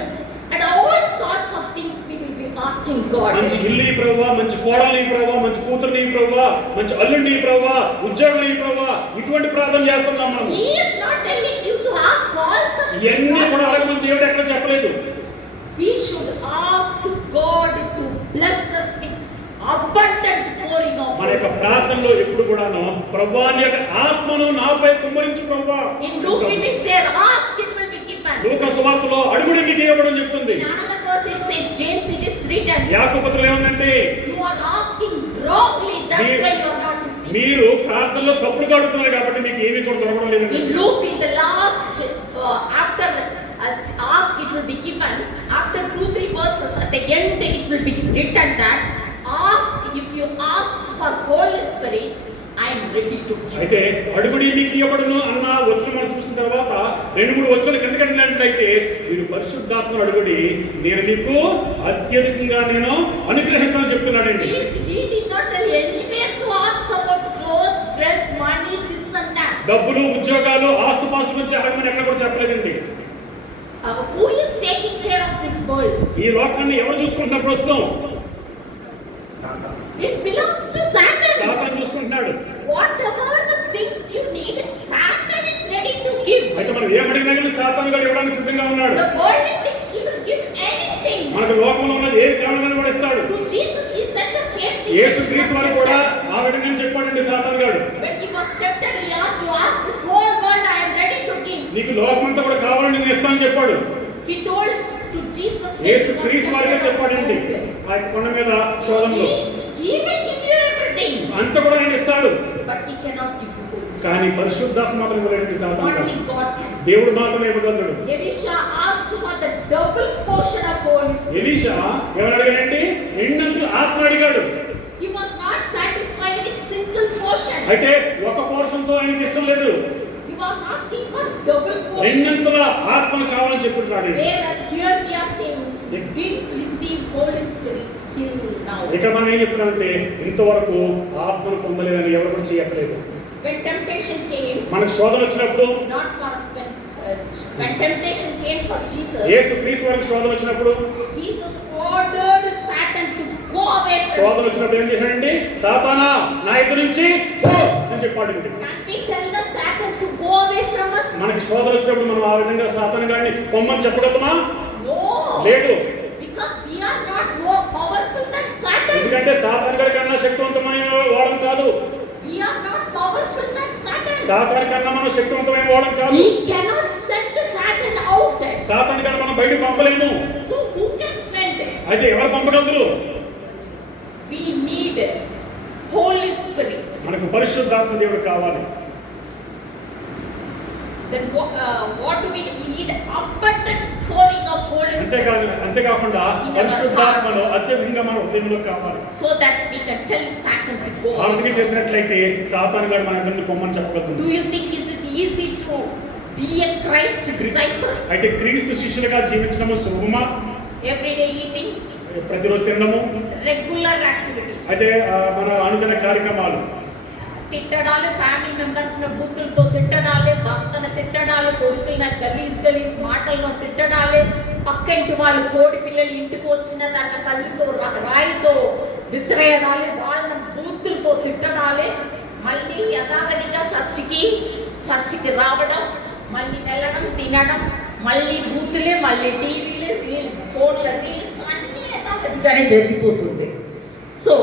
and all sorts of things we will be asking God. మంచి ఇల్లు ప్రభువా, మంచి కోడల్ని ప్రభువా, మంచి కూతుర్ని ప్రభువా, మంచి అల్లుడిని ప్రభువా, ఉద్యోగం ప్రభువా, ఇటువంటి ప్రార్థన చేస్తున్నాం మనం. He is not telling you to ask all such things. ఇవన్నీ కూడా అడగమని దేవుడు ఎక్కడ చెప్పలేదు. We should ask God to bless us with abundant pouring of. మన యొక్క ప్రార్థనలో ఎప్పుడు కూడాను ప్రభువా నీ యొక్క ఆత్మను నాపై కుమ్మరించు ప్రభువా. In Luke it is there, ask it will be given. లూకా సువార్తలో అడుగుడి మీకు ఇవ్వబడును చెప్తుంది. In another verse it says, James it is written, యాకోబు పత్రికలో ఏముందంటే, you are asking wrongly, that's why you are not receiving. మీరు ప్రార్థనలో తప్పుడు అడుగుతున్నారు కాబట్టి మీకు ఏమీ కూడా దొరకడం లేదు. In Luke in the last after ask it will be given, after 2-3 verses at the end it will be written that ask, if you ask for Holy ready to give. అయితే అడుగుడి మీకు ఇవ్వబడును అన్న వచనం మనం చూసిన తర్వాత 2-3 వచనాలు కిందకి వెళ్ళినట్లయితే మీరు పరిశుద్ధాత్మను అడుగుడి నేను మీకు అత్యధికంగా నేను అనుగ్రహిస్తానని చెప్తున్నాడండి. He did not tell anywhere to ask about clothes, dress, money, this and that. డబ్బులు, ఉద్యోగాలు, ఆస్తుపాస్తుల గురించి అడగమని ఎక్కడ కూడా చెప్పలేదండి. Who is taking care of this world? ఈ లోకాన్ని ఎవరు చూసుకుంటున్నారు ప్రస్తుతం? It belongs to Satan. సాతాను చూసుకుంటున్నాడు. Whatever the things you need, Satan is ready to give. అయితే మనం ఏం అడిగినా కానీ సాతాను గారు ఇవ్వడానికి సిద్ధంగా ఉన్నాడు. The worldly things he will give anything. మనకు లోకంలో ఉన్నది ఏది కావాలని కూడా ఇస్తాడు. To Jesus he said the same thing. యేసుక్రీస్తు వారు కూడా ఆ విధంగా చెప్పాడండి సాతాను గారు. When he was tempted, he asked, you ask this whole world, I am ready to give. నీకు లోకమంతా కూడా కావాలని నేను ఇస్తానని చెప్పాడు. He told to Jesus. యేసుక్రీస్తు వారిగా చెప్పాడండి ఆ కొండ మీద శోధనలో. He will give you everything. అంత కూడా ఆయన ఇస్తాడు. But he cannot give you Holy Spirit. కానీ పరిశుద్ధాత్మ మాత్రం ఇవ్వలేండి సాతాను గారు. Only God can. దేవుడు మాత్రమే ఇవ్వగలడు. Elisha asked for the double portion of Holy Spirit. Elisha ఎవరు అడిగాడండి? రెండంతలు ఆత్మ అడిగాడు. He was not satisfied with single portion. అయితే ఒక పోర్షన్ తో ఆయనకి ఇష్టం లేదు. He was asking for double portion. రెండంతల ఆత్మను కావాలని చెప్పుకుంటున్నాడు. Whereas here we are saying, didn't receive Holy Spirit till now. ఇక్కడ మనం ఏం చెప్తున్నామంటే ఇంతవరకు ఆత్మను పొందలేదని ఎవరు కూడా చేయట్లేదు. When temptation came, మనకు శోధన వచ్చినప్పుడు, not for us, when temptation came for Jesus, యేసుక్రీస్తు వారికి శోధన వచ్చినప్పుడు, Jesus ordered Satan to go away from శోధన him. వచ్చినప్పుడు ఏం చేశాడండి? సాతానా నా ఇద్దరి నుంచి పో అని చెప్పాడు. Can we tell the Satan to go away from us? మనకి శోధన వచ్చినప్పుడు మనం ఆ విధంగా సాతాను గారిని పొమ్మని చెప్పగలమా? No. లేదు. Because we are not more powerful than Satan. ఎందుకంటే సాతాను గారి కన్నా శక్తివంతమైన వాళ్ళం కాదు. We are not powerful than Satan. సాతాను కన్నా మనం శక్తివంతమైన వాళ్ళం కాదు. We cannot send Satan out. సాతాను గారిని మనం బయటకు పంపలేము. So who can send? అయితే ఎవరు పంపగలరు? We need Holy Spirit. మనకు పరిశుద్ధాత్మ దేవుడు కావాలి. Then what do we need? We need abundant pouring of Holy Spirit. అంతేకాకుండా పరిశుద్ధాత్మను అత్యధికంగా మన హృదయంలో కావాలి. So that we can tell Satan to go. ఆ విధంగా చేసినట్లయితే సాతాను గారు మన అందరిని పొమ్మని చెప్పగలుగుతాడు. Do you think is it easy to be a Christ disciple? అయితే క్రీస్తు శిష్యులుగా జీవించడము సులభమా? Everyday eating, ప్రతిరోజు తినడము, regular activities. అయితే మన అనుదిన కార్యక్రమాలు, తిట్టడాలు, ఫ్యామిలీ మెంబర్స్ బూతులతో తిట్టడాలే, భర్తను తిట్టడాలు, కొడుకులను గలీజ్ మాటలను తిట్టడాలే, పక్కింటి వాళ్ళు కోడి పిల్లలు ఇంటికి వచ్చిన దాకా కళ్ళుతో రాయితో విసిరేయడాలే, వాళ్ళని బూతులతో తిట్టడాలే, మళ్ళీ యథావిధిగా చర్చికి రావడం, మళ్ళీ వెళ్ళడం, తినడం, మళ్ళీ బూతులే, మళ్ళీ టీవీలే, ఫోన్ల రీల్స్ అన్నీ యథావిధిగానే జరిగిపోతుంది. So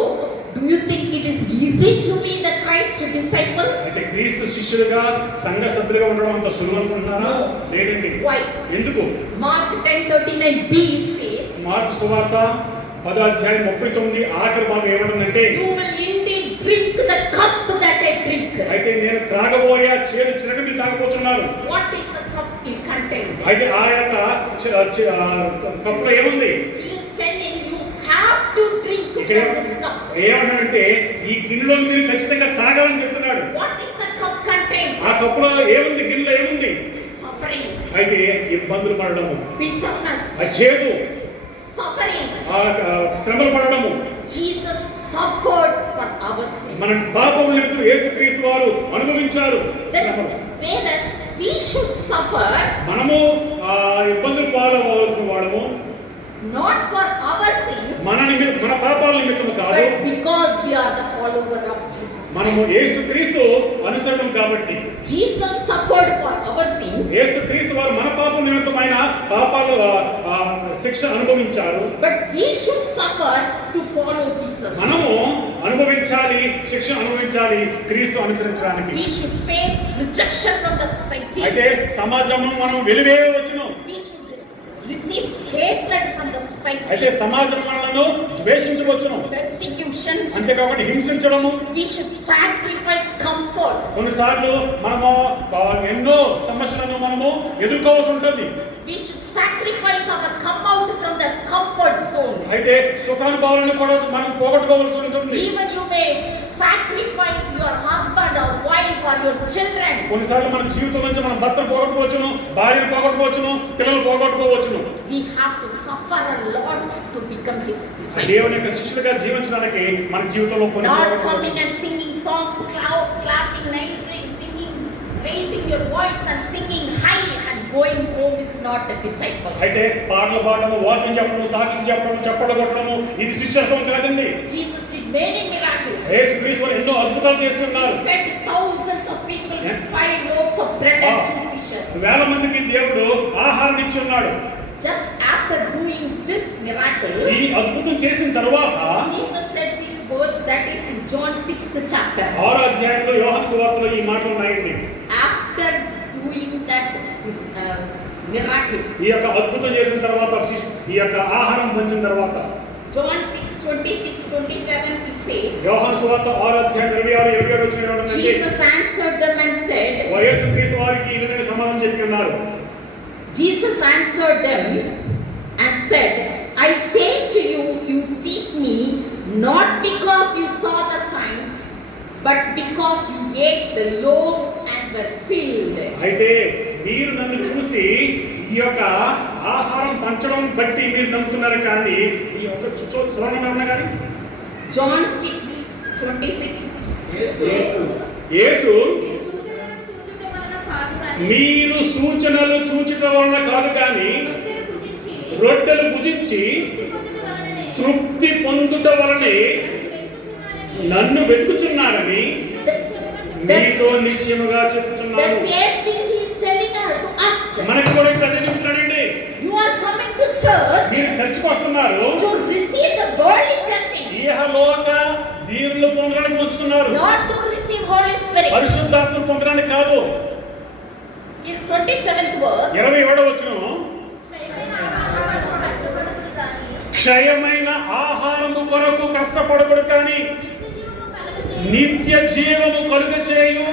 do you think it is easy to be the Christ disciple? అయితే క్రీస్తు శిష్యులుగా సంఘ సభ్యులుగా ఉండడం అంత సులువు అనుకుంటున్నారా? లేదండి. Why? ఎందుకు? Mark 10:39b says, మార్కు సువార్త 10:39 ఆఖరి భాగం ఏమంటుందంటే, you will indeed drink the cup that I drink. అయితే నేను త్రాగబోయే చేదు చిరక మీరు తాగబోతున్నారు. What is the cup it contains? అయితే ఆ యొక్క కప్పులో ఏముంది? He is telling you have to drink ఇక్కడ from this cup. ఏమంటాడంటే ఈ గిన్నెలో మీరు ఖచ్చితంగా తాగాలని చెప్తున్నాడు. What is the cup contain? ఆ కప్పులో ఏముంది? గిన్నెలో ఏముంది? Suffering, అయితే ఇబ్బందులు పడడము, bitterness, ఆ చేదు, suffering. ఆ శ్రమలు పడడము. Jesus suffered for our sins. మన పాపముల నిమిత్తం యేసుక్రీస్తు వారు అనుభవించారు శ్రమలు. Whereas we should suffer మనము ఆ ఇబ్బందులు పాలవలసిన వాళ్ళము not for our sins, మన పాపాల నిమిత్తము కాదు, but because we are the follower of Jesus మనము Christ. యేసుక్రీస్తు అనుసరణం కాబట్టి. Jesus suffered for our sins, యేసుక్రీస్తు వారు మన పాపం నిమిత్తమైన పాపాలు శిక్ష అనుభవించారు. but we should suffer to follow Jesus. మనము అనుభవించాలి, శిక్ష అనుభవించాలి క్రీస్తు అనుసరించడానికి. We should face rejection from the society. అయితే సమాజంలో మనం వెలివేయవచ్చును. We should receive hatred from the society. అయితే సమాజం మనలను ద్వేషించవచ్చును. Persecution. అంతేకాకుండా హింసించడము. We should sacrifice comfort. కొన్నిసార్లు మనము ఎన్నో సమస్యలను మనము ఎదుర్కోవాల్సి ఉంటుంది. We should sacrifice our come out from the comfort zone. అయితే సుఖానుభవాలను కూడా మనం పోగొట్టుకోవాల్సి ఉంటుంది. Even you may sacrifice your husband or wife or your children. కొన్నిసార్లు మన జీవితం నుంచి మనం భర్తను పోగొట్టుకోవచ్చును, భార్యను పోగొట్టుకోవచ్చును, పిల్లలు పోగొట్టుకోవచ్చును. We have to suffer a lot to become his disciple. దేవుని యొక్క శిష్యులుగా జీవించడానికి మన జీవితంలో కొన్ని Not coming and singing songs, clapping nicely, singing, raising your voice and singing high and going home is not a disciple. అయితే పాటలు పాడడం, వాక్యం చెప్పడం, సాక్ష్యం చెప్పడం, చప్పట్లు కొట్టడము ఇది శిష్యత్వం కాదండి. Jesus did many miracles. యేసుక్రీస్తు వారు ఎన్నో అద్భుతాలు చేసి ఉన్నారు. He fed thousands of people with 5 loaves of bread and 2 fishes. వేల మందికి దేవుడు ఆహారం ఇచ్చి ఉన్నాడు. Just after doing this miracle, ఈ అద్భుతం చేసిన తర్వాత Jesus said these words, that is in John 6th chapter. 6వ అధ్యాయంలో యోహాను సువార్తలో ఈ మాటలు ఉన్నాయండి. After doing that this miracle, ఈ యొక్క అద్భుతం చేసిన తర్వాత ఈ యొక్క ఆహారం పంచిన తర్వాత John 6:26-27 it says, యోహాను సువార్త 6వ అధ్యాయం 26-27 వచ్చిన ఏమంటుందంటే, Jesus answered them and said, యేసుక్రీస్తు వారికి ఈ విధంగా సమాధానం చెప్పి ఉన్నారు. Jesus answered them and said, I say to you, you seek me not because you saw the signs, but because you ate the loaves and were filled. అయితే మీరు నన్ను చూసి ఈ యొక్క ఆహారం పంచడం బట్టి మీరు నమ్ముతున్నారు, కానీ ఈ యొక్క చూడండి ఉన్నా కానీ John 6:26. యేసు మీరు సూచనలు చూచుట వలన కాదు కానీ రొట్టెలు భుజించి తృప్తి పొందుట వలనే నన్ను వెతుకుచున్నారని మీతో నిశ్చయముగా The చెప్తున్నాను. same thing he is telling us. మనకు కూడా ఇక్కడ అదే చెప్తున్నాడండి. You are coming to church మీరు చర్చికి వస్తున్నారు, to receive the worldly blessings, ఇహలోక దీవెనలు పొందడానికి వస్తున్నారు, not to receive Holy Spirit. పరిశుద్ధాత్మను పొందడానికి కాదు. Is 27th verse. 27వ వచనం, క్షయమైన ఆహారము కొరకు కష్టపడబడు కానీ నిత్య జీవము కలుగ చేయు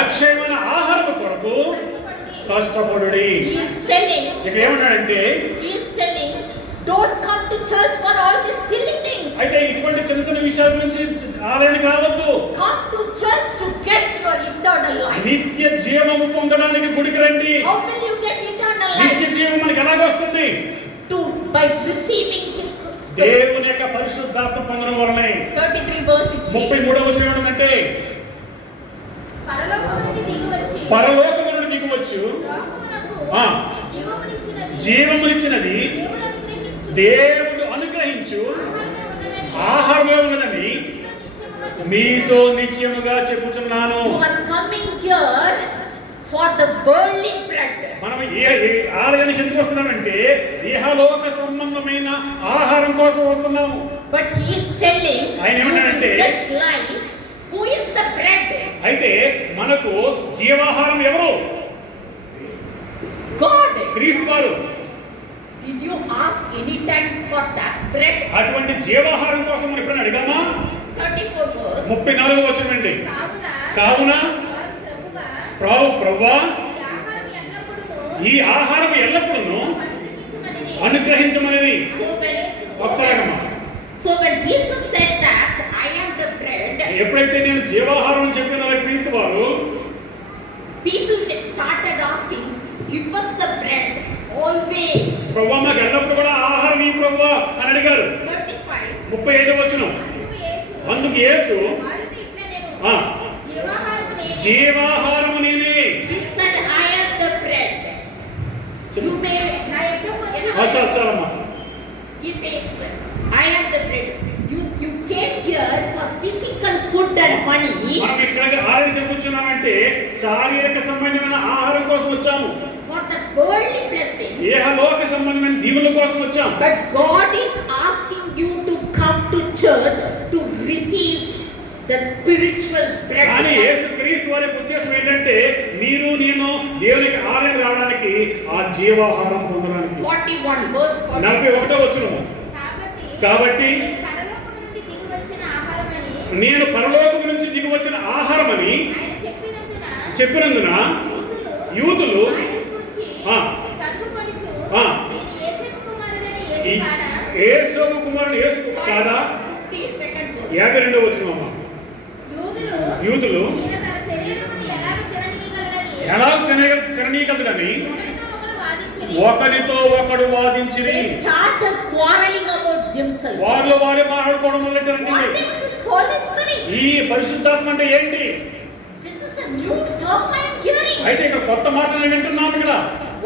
అక్షయమైన ఆహారము కొరకు కష్టపడుడి. He is telling, ఇక్కడ ఏమన్నాడంటే, don't come to church for all these silly things. అయితే ఇటువంటి చిన్న చిన్న విషయాల గురించి ఆలయానికి రావద్దు. Come to church to get your eternal life. నిత్య జీవము పొందడానికి గుడికి రండి. How will you get eternal నిత్య life? జీవం మనకి ఎలాగొస్తుంది? By receiving His Spirit. దేవుని యొక్క పరిశుద్ధాత్మ పొందడం వలనే. 33 verse 6 says, 33వ వచనం ఏమంటే, పరలోకము నుండి దిగివచ్చు ఆ, జీవమునిచ్చినది దేవుడు అనుగ్రహించు ఆహారమే ఉన్నదని మీతో నిశ్చయముగా చెప్పుచున్నాను. you are coming here for the worldly bread. మనం ఆలయానికి ఎందుకు వస్తున్నామంటే ఇహలోక సంబంధమైన ఆహారం కోసం వస్తున్నాము. But he is telling, ఆయన ఏమంటాడంటే, you will get life. Who is the bread? అయితే మనకు జీవాహారం ఎవరు? God. క్రీస్తు వారు. Did you ask any time for that bread? అటువంటి జీవాహారం కోసం మనం ఎప్పుడైనా అడిగామా? 34 verse. 34వ వచనం అండి. కావున ప్రభువా ఈ ఆహారం ఎల్లప్పుడూ అనుగ్రహించమని. So when Jesus said that I am the bread, ఎప్పుడైతే నేను జీవాహారం చెప్పిన క్రీస్తు వారు, people started asking, give us the bread always. ప్రభువా మాకు ఎల్లప్పుడు కూడా ఆహారం ఈ ప్రభువా అని అడిగారు. 35వ వచనం, అందుకు యేసు జీవాహారము నేనే. He said I am the bread. You may చాలమ్మా. He says I am the bread. You came here for physical food and money. మనం ఇక్కడికి ఆహారం కూర్చున్నామంటే శారీరక సంబంధమైన ఆహారం కోసం వచ్చాము. For the worldly blessing. ఇహలోక సంబంధమైన దీవెనల కోసం వచ్చాము. But God is asking you to come to church to receive the spiritual bread. కానీ యేసుక్రీస్తు వారి ఉద్దేశం ఏంటంటే మీరు నేను దేవునికి ఆలయం రావడానికి ఆ జీవాహారం పొందడానికి. 41 verse 41వ వచనం, కాబట్టి నేను పరలోకము నుంచి దిగి వచ్చిన ఆహారమని చెప్పినందున యూదులు యేసు కుమారుడు యేసు కాదా? 52వ వచనం అమ్మా. యూదులు ఎలా తిననీయగలడని ఒకరితో ఒకడు వాదించిరి. They started quarreling about themselves. వారిలో వారే మాట్లాడుకోవడం మొదలెట్టారండి. What is this Holy Spirit? ఈ పరిశుద్ధాత్మ అంటే ఏంటి? This is a new term I am hearing. అయితే ఇక్కడ కొత్త మాట నేను వింటున్నాను ఇక్కడ.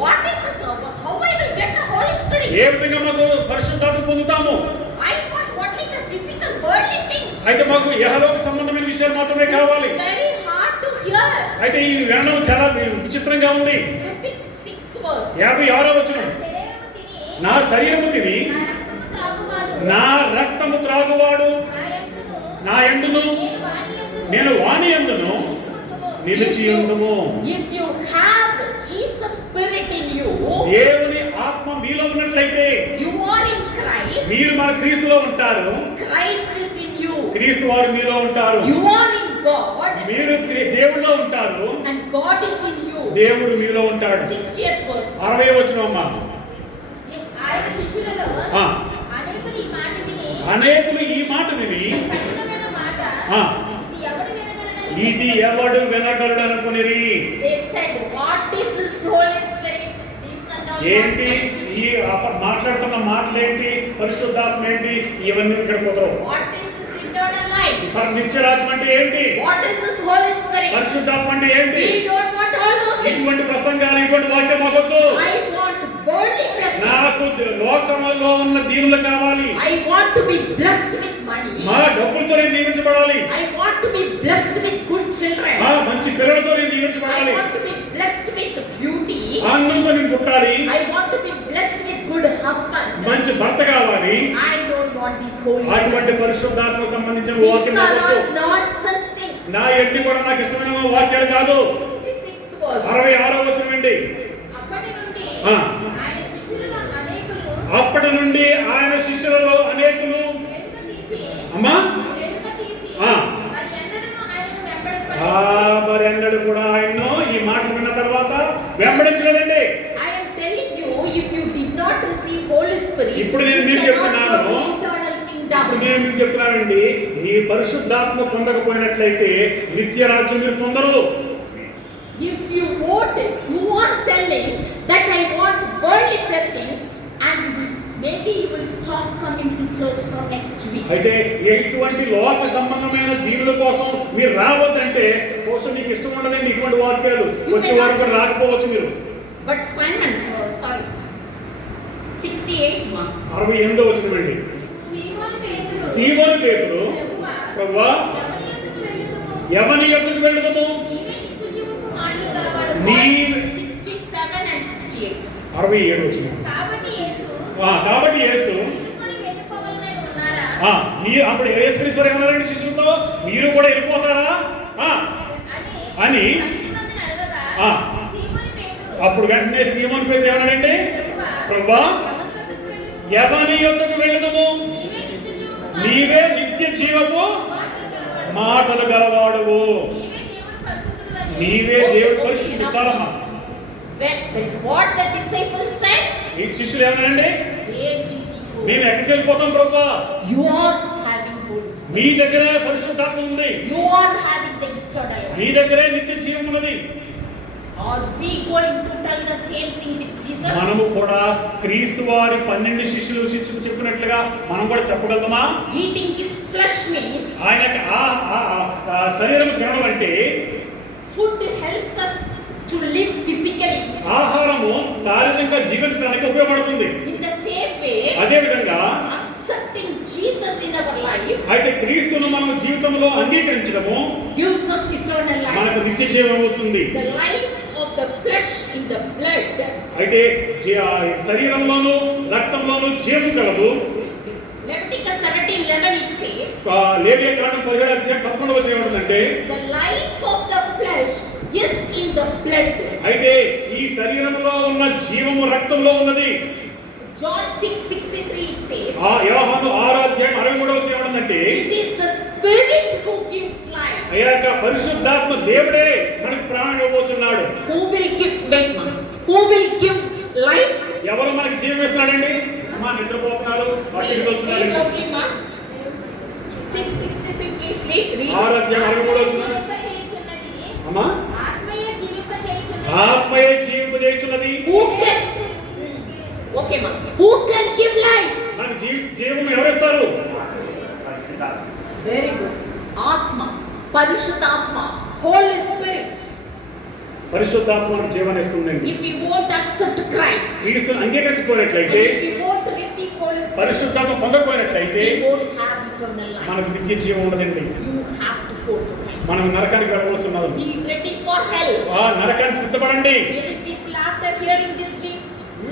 What is this? How I will get the Holy Spirit? ఏ విధంగా మాకు పరిశుద్ధాత్మ పొందుతాము? I want only the physical worldly things. అయితే మాకు యెహోవాకు సంబంధమైన విషయాలు మాత్రమే కావాలి. It's very hard to hear. అయితే ఈ వినడం చాలా విచిత్రంగా ఉంది. 56th verse. 56వ వచనం. నా శరీరము తిని నా రక్తము త్రాగువాడు నా యందును నేను వాని యందును నిలిచి ఉందుము. If you have Jesus Spirit in you, దేవుని ఆత్మ మీలో ఉన్నట్లయితే you are in Christ. మీరు మన క్రీస్తులో ఉంటారు. Christ is in you. క్రీస్తు వారు మీలో ఉంటారు. You are in God. మీరు దేవుడిలో ఉంటారు. And God is in you. దేవుడు మీలో ఉంటాడు. 60th verse. 60వ వచనం అమ్మా. ఆయన శిష్యులలో ఆ. అనేకులు ఈ మాట విని అనేకులు ఈ మాట విని కఠినమైన మాట ఆ. ఇది ఎవడు ఇది ఎవడు వినగలడని వినగలడు అనుకునిరి. They said, what is this Holy Spirit? These are not ఏంటి ఈ మాట్లాడుతున్న మాటలేంటి, పరిశుద్ధాత్మ ఏంటి, ఇవన్నీ ఇక్కడ కుదరవు. What is this eternal life? నిత్యరాత్మ అంటే ఏంటి, What is this Holy Spirit? పరిశుద్ధాత్మ అంటే ఏంటి? We don't want all those things. ఇటువంటి ప్రసంగాలు, ఇటువంటి వాక్యం మాకొద్దు. I want worldly blessing. నాకు లోకంలో ఉన్న దీవులు కావాలి. I want to be blessed with money. మా డబ్బులతో నేను దీవించబడాలి. I want to be blessed with good children. మా మంచి పిల్లలతో నేను I దీవించబడాలి. want to be blessed with beauty. ఆనందంతో నేను పుట్టాలి. I want to be blessed with good husband. మంచి భర్త కావాలి. I don't want these Holy అటువంటి Spirit. పరిశుద్ధాత్మ సంబంధించిన These వాక్యం are మాకొద్దు. not nonsense things. నా ఎన్ని కూడా నాకు ఇష్టమైన వాక్యాలు కాదు. 66th verse. 66వ వచనం అండి. అప్పటి నుండి ఆ. ఆయన శిష్యులలో అనేకులు అప్పటి నుండి ఆయన శిష్యులలో అనేకులు వెనుక తీసి అమ్మా ఆ. మరి ఎన్నడూ ఆయనను వెంబడింపలేదు. మరెన్నడు కూడా ఆయన్ను ఈ మాటలు విన్న తర్వాత వెంబడించలేదండి. I am telling you, if you did not receive Holy Spirit, ఇప్పుడు నేను you మీకు cannot చెప్తున్నాను. go to eternal ఇప్పుడు kingdom. నేను మీకు చెప్తున్నానండి, ఈ పరిశుద్ధాత్మ పొందకపోయినట్లయితే నిత్య రాజ్యం మీరు పొందరు. If you vote, you are telling that I want worldly blessings, and maybe you will stop coming to church from next week. అయితే ఎటువంటి లోక సంబంధమైన దీవుల కోసం మీరు రావద్దంటే బహుశా మీకు ఇష్టం ఉండదండి ఇటువంటి వాక్యాలు వచ్చే వారు కూడా రాకపోవచ్చు మీరు. But Simon, sorry, 68 one. 68వ వచనమండి. సీమోను పేతురు సీమోను పేతురు, ప్రభువా ఎవరి యొద్దకు వెళ్ళుదుము? ఎవని యొద్దకు వెళ్ళుదుము? నీవే నిత్య జీవపు మాటలు గలవాడు. నీ 67 and 68. 67వ వచనం. కాబట్టి కాబట్టి యేసు యేసు మీరు కూడా వెళ్ళిపోవాలని ఉన్నారా? మీరు అప్పుడు యేసుక్రీస్తు ఏమన్నారండి శిష్యులతో, మీరు కూడా వెళ్ళిపోతారా అని పన్నెండు మందిని అడగగా ఆ. సీమోను పేతురు అప్పుడు వెంటనే సీమోను పేతురు ఏమన్నాడండి, ప్రభువా ఎవని యొద్దకు వెళ్ళుదుము? నీవే నిత్య జీవపు నీవే నిత్య జీవపు మాటలు గలవాడు. మాటలు గలవాడువు. నీవే దేవుని పరిశుద్ధుడని. నీవే దేవుడి పరిశుద్ధుడు. చాలమ్మా. What the disciples said? ఈ శిష్యులు ఏమన్నారండి, Where did he go? మేము ఎక్కడికి వెళ్ళిపోతాం ప్రభువా? You are having Holy Spirit. మీ దగ్గరే పరిశుద్ధాత్మ ఉంది, You are having the eternal me life. దగ్గరే నిత్య జీవం ఉన్నది. Are we going to tell the same thing with Jesus? మనము కూడా క్రీస్తు వారి 12 శిష్యులు చెప్పినట్లుగా మనం కూడా చెప్పగలమా? Eating his flesh means ఆయనకి శరీరం తినడం అంటే food helps us to live physically. ఆహారము శారీరకంగా జీవించడానికి ఉపయోగపడుతుంది. In the same way, అదే విధంగా accepting Jesus in our life అయితే క్రీస్తును మనం జీవితంలో అంగీకరించడము gives us eternal life. మనకు నిత్య జీవం అవుతుంది. The life of the flesh in the blood. అయితే శరీరంలోను రక్తంలోను జీవం కలదు. Leviticus 17:11 it says, లేవియా కాండం 17:11 ఏమంటుందంటే, the life of the flesh is in the blood. అయితే ఈ శరీరంలో ఉన్న జీవము రక్తంలో ఉన్నది. John 6:63 it says, యోహాను 6:63 ఏమంటుందంటే, it is the spirit who gives life. అయ్యాక పరిశుద్ధాత్మ దేవుడే మనకు ప్రాణం ఇవ్వబోతున్నాడు. Who will give life? ఎవరు మనకి జీవం ఇస్తున్నాడండి? అమ్మా నిద్రపోతున్నారు, పట్టికి వెళ్తున్నారు. 6:63 please read. 6:63 ఆత్మయే జీవింపచేయుచున్నది. అమ్మా ఆత్మయే జీవింపచేయుచున్నది. ఓకే మా. Who can give life? మనకి జీవం ఎవరిస్తారు? Very good. ఆత్మ, పరిశుద్ధాత్మ, హోలీ స్పిరిట్. పరిశుద్ధాత్మ మనకు జీవాన్ని ఇస్తుందండి. If you won't accept Christ, క్రీస్తుని అంగీకరించుకోనట్లయితే, if you won't receive Holy Spirit, పరిశుద్ధాత్మ పొందకపోయినట్లయితే you won't have eternal life. మనకు నిత్య జీవం ఉండదండి. You have to go to him. మనం నరకానికి వెళ్ళవలసి ఉన్నది. Be ready for hell. ఆ నరకానికి సిద్ధపడండి. Many people after hearing this week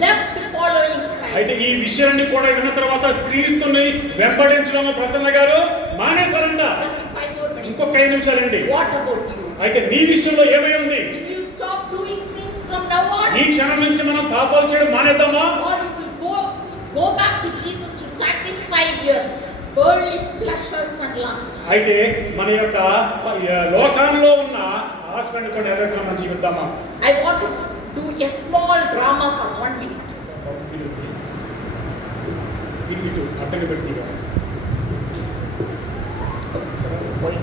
left following అయితే Christ. ఈ విషయాన్ని కూడా విన్న తర్వాత క్రీస్తుని వెంబడించడం ప్రసన్న గారు మానేశారంట. Just 5 more minutes. ఇంకొక 5 నిమిషాలండి. What about you? అయితే నీ విషయంలో ఏమై ఉంది? Will you stop doing sins from now on? ఈ క్షణం నుంచి మనం పాపాలు చేయడం మానేద్దామా? Or you will go back to Jesus to satisfy your worldly pleasures and lusts? అయితే మన యొక్క లోకంలో ఉన్న ఆశలను కూడా నెరవేర్చడం మనం జీవిద్దామా? I want to do a small drama for 1 minute. ఇటు అడ్డంగా పెట్టి Wait.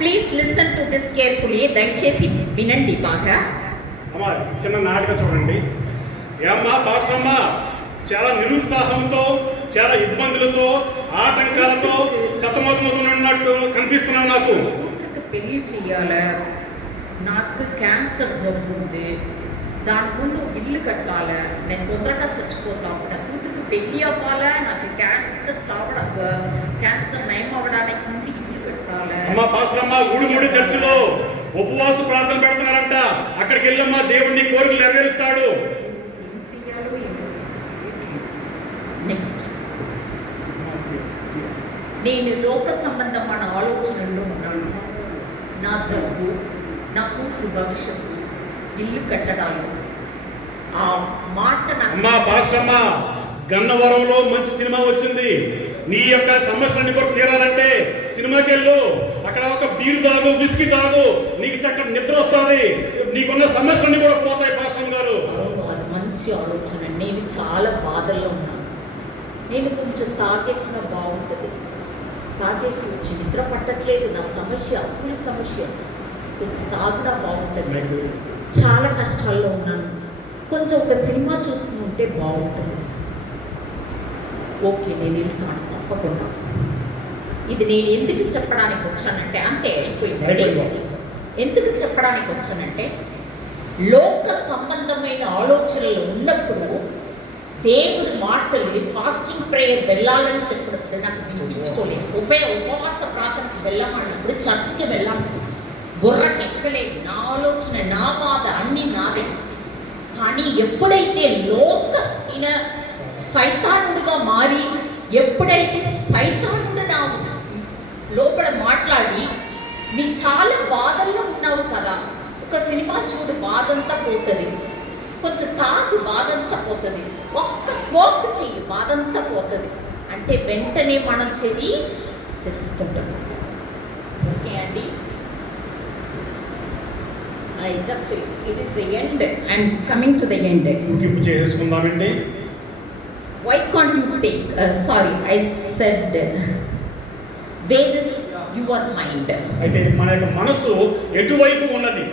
Please listen to this carefully. దయచేసి వినండి బాగా. అమ్మా చిన్న నాటకం చూడండి. ఏమ్మా పాస్టమ్మా చాలా నిరుత్సాహంతో, చాలా ఇబ్బందులతో, ఆటంకాలతో సతమతమవుతున్నట్టు కనిపిస్తున్నావు నాకు. కూతురికి పెళ్లి చెయ్యాలి, నాకు క్యాన్సర్ జరుగుతుంది, దాని ముందు ఇల్లు కట్టాలి, నేను తొందరగా చచ్చిపోతాను, నా కూతురికి పెళ్లి అవ్వాలి, నాకు క్యాన్సర్ నయం అవ్వడానికి ముందు ఇల్లు కట్టాలి. అమ్మా పాస్టమ్మా ఊడిముడి చర్చిలో ఉపవాస ప్రార్థన పెడుతున్నారంట. అక్కడికి వెళ్ళమ్మా దేవుడిని కోరికలు నెరవేరుస్తాడు. ఏం చెయ్యాలో ఏమో. నెక్స్ట్, నేను లోక సంబంధమైన ఆలోచనల్లో ఉన్నాను. నా జబ్బు, నా కూతురు భవిష్యత్తు, ఇల్లు కట్టడాలు, ఆ మాట అమ్మా పాస్టమ్మా గన్నవరంలో మంచి సినిమా వచ్చింది. నీ యొక్క సమస్యలన్నీ కూడా తీరాలంటే సినిమాకి వెళ్ళు. అక్కడ ఒక బీరు తాగు, బిస్కీ తాగు, నీకు చక్కటి నిద్ర వస్తుంది, నీకున్న సమస్యలన్నీ కూడా పోతాయి పాస్టర్ గారు. అవును, అది మంచి ఆలోచన. నేను చాలా బాధల్లో ఉన్నాను. నేను కొంచెం తాగేసిన బాగుంటుంది. తాగేసి వచ్చి నిద్ర పట్టట్లేదు. నా సమస్య అప్పుల సమస్య. కొంచెం తాగుడా బాగుంటుంది. చాలా కష్టాల్లో ఉన్నాను. కొంచెం ఒక సినిమా చూస్తుంటే బాగుంటుంది. ఓకే, నేను వెళ్తాను తప్పకుండా. ఇది నేను ఎందుకు చెప్పడానికి వచ్చానంటే, అంటే అయిపోయింది. ఎందుకు చెప్పడానికి వచ్చానంటే, లోక సంబంధమైన ఆలోచనలు ఉన్నప్పుడు దేవుడి మాటలు ఫాస్టింగ్ ప్రేయర్ వెళ్ళాలని చెప్పినప్పుడు నాకు వినిపించుకోలేదు. ఉపవాస ప్రార్థనకు వెళ్ళమన్నప్పుడు చర్చికి వెళ్ళాము. బుర్రకు ఎక్కలేదు. నా ఆలోచన, నా బాధ అన్నీ నాదే. కానీ ఎప్పుడైతే సైతానుడుగా మారి, ఎప్పుడైతే సైతానుడు నా లోపల మాట్లాడి, నీ చాలా బాధల్లో ఉన్నావు కదా, ఒక సినిమా చూడు, బాధంతా పోతుంది. కొంచెం తాగు, బాధంతా పోతుంది. ఒక్క స్మోక్ చెయ్యి, బాధంతా పోతుంది అంటే వెంటనే మనం చెవి తెలుసుకుంటున్నాం. ఓకే అండి, it is the end and coming to the end. ముగింపు చేసుకుందామండి. Why can't you take, sorry, I said, where is your mind? అయితే మన యొక్క మనసు ఎటువైపు ఉన్నది?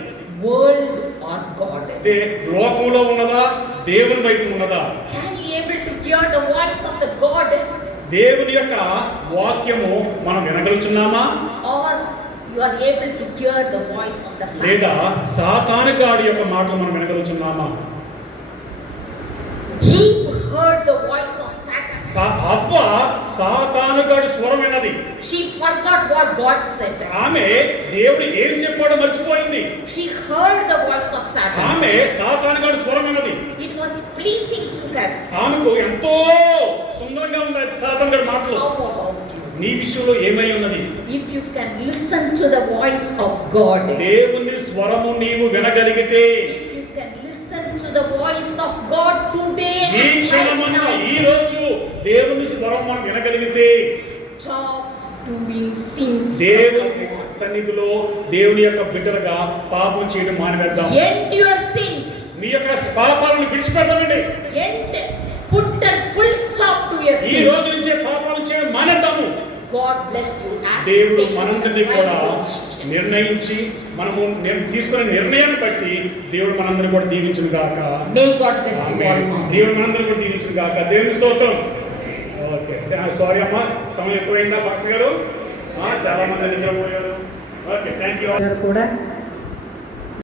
World or God? అంటే లోకంలో ఉన్నదా, దేవుని వైపు ఉన్నదా? Can you able to hear the voice of the God? దేవుని యొక్క వాక్యము మనం వినగలుగుతున్నామా? Or you are able to hear the voice of the లేదా Satan? సాతానుగాడి యొక్క మాట మనం వినగలుగుతున్నామా? Eve heard the voice of Satan. అవ్వ సాతానుగాడి స్వరం విన్నది. She forgot what God said. ఆమె దేవుడు ఏం చెప్పాడో మర్చిపోయింది. She heard the voice of Satan. ఆమె సాతానుగాడి స్వరం విన్నది. It was pleasing to her. ఆమెకు ఎంతో సుందరంగా ఉంది సాతానుగాడి మాటలు. How about you? నీ విషయంలో ఏమై ఉన్నది? If you can listen to the voice of God, దేవుని స్వరము నీవు వినగలిగితే, if you can listen to the voice of God today ఈ and right క్షణమందు now, ఈ రోజు దేవుని స్వరం మనం వినగలిగితే, stop doing sins. దేవుని సన్నిధిలో దేవుని యొక్క బిడ్డలుగా పాపం చేయడం మానివేద్దాం. End your sins. మీ యొక్క పాపాలను విడిచిపెడదామండి. End. Put a full stop to your ఈ sins. రోజు నుంచే పాపాలు చేయడం మానేద్దాము. God bless you. As you దేవుడు take మనందరినీ the కూడా right decision. నిర్ణయించి మనము తీసుకునే నిర్ణయాన్ని బట్టి దేవుడు మనందరినీ కూడా దీవించును గాక. May God bless you all. దేవుడు మనందరినీ కూడా దీవించును గాక. దేవుని స్తోత్రం. ఓకే, సారీ అమ్మా, సమయం ఎక్కువైందా పాస్టర్ గారు? చాలా మంది నిద్రపోయారు. Okay, thank you. గారు కూడా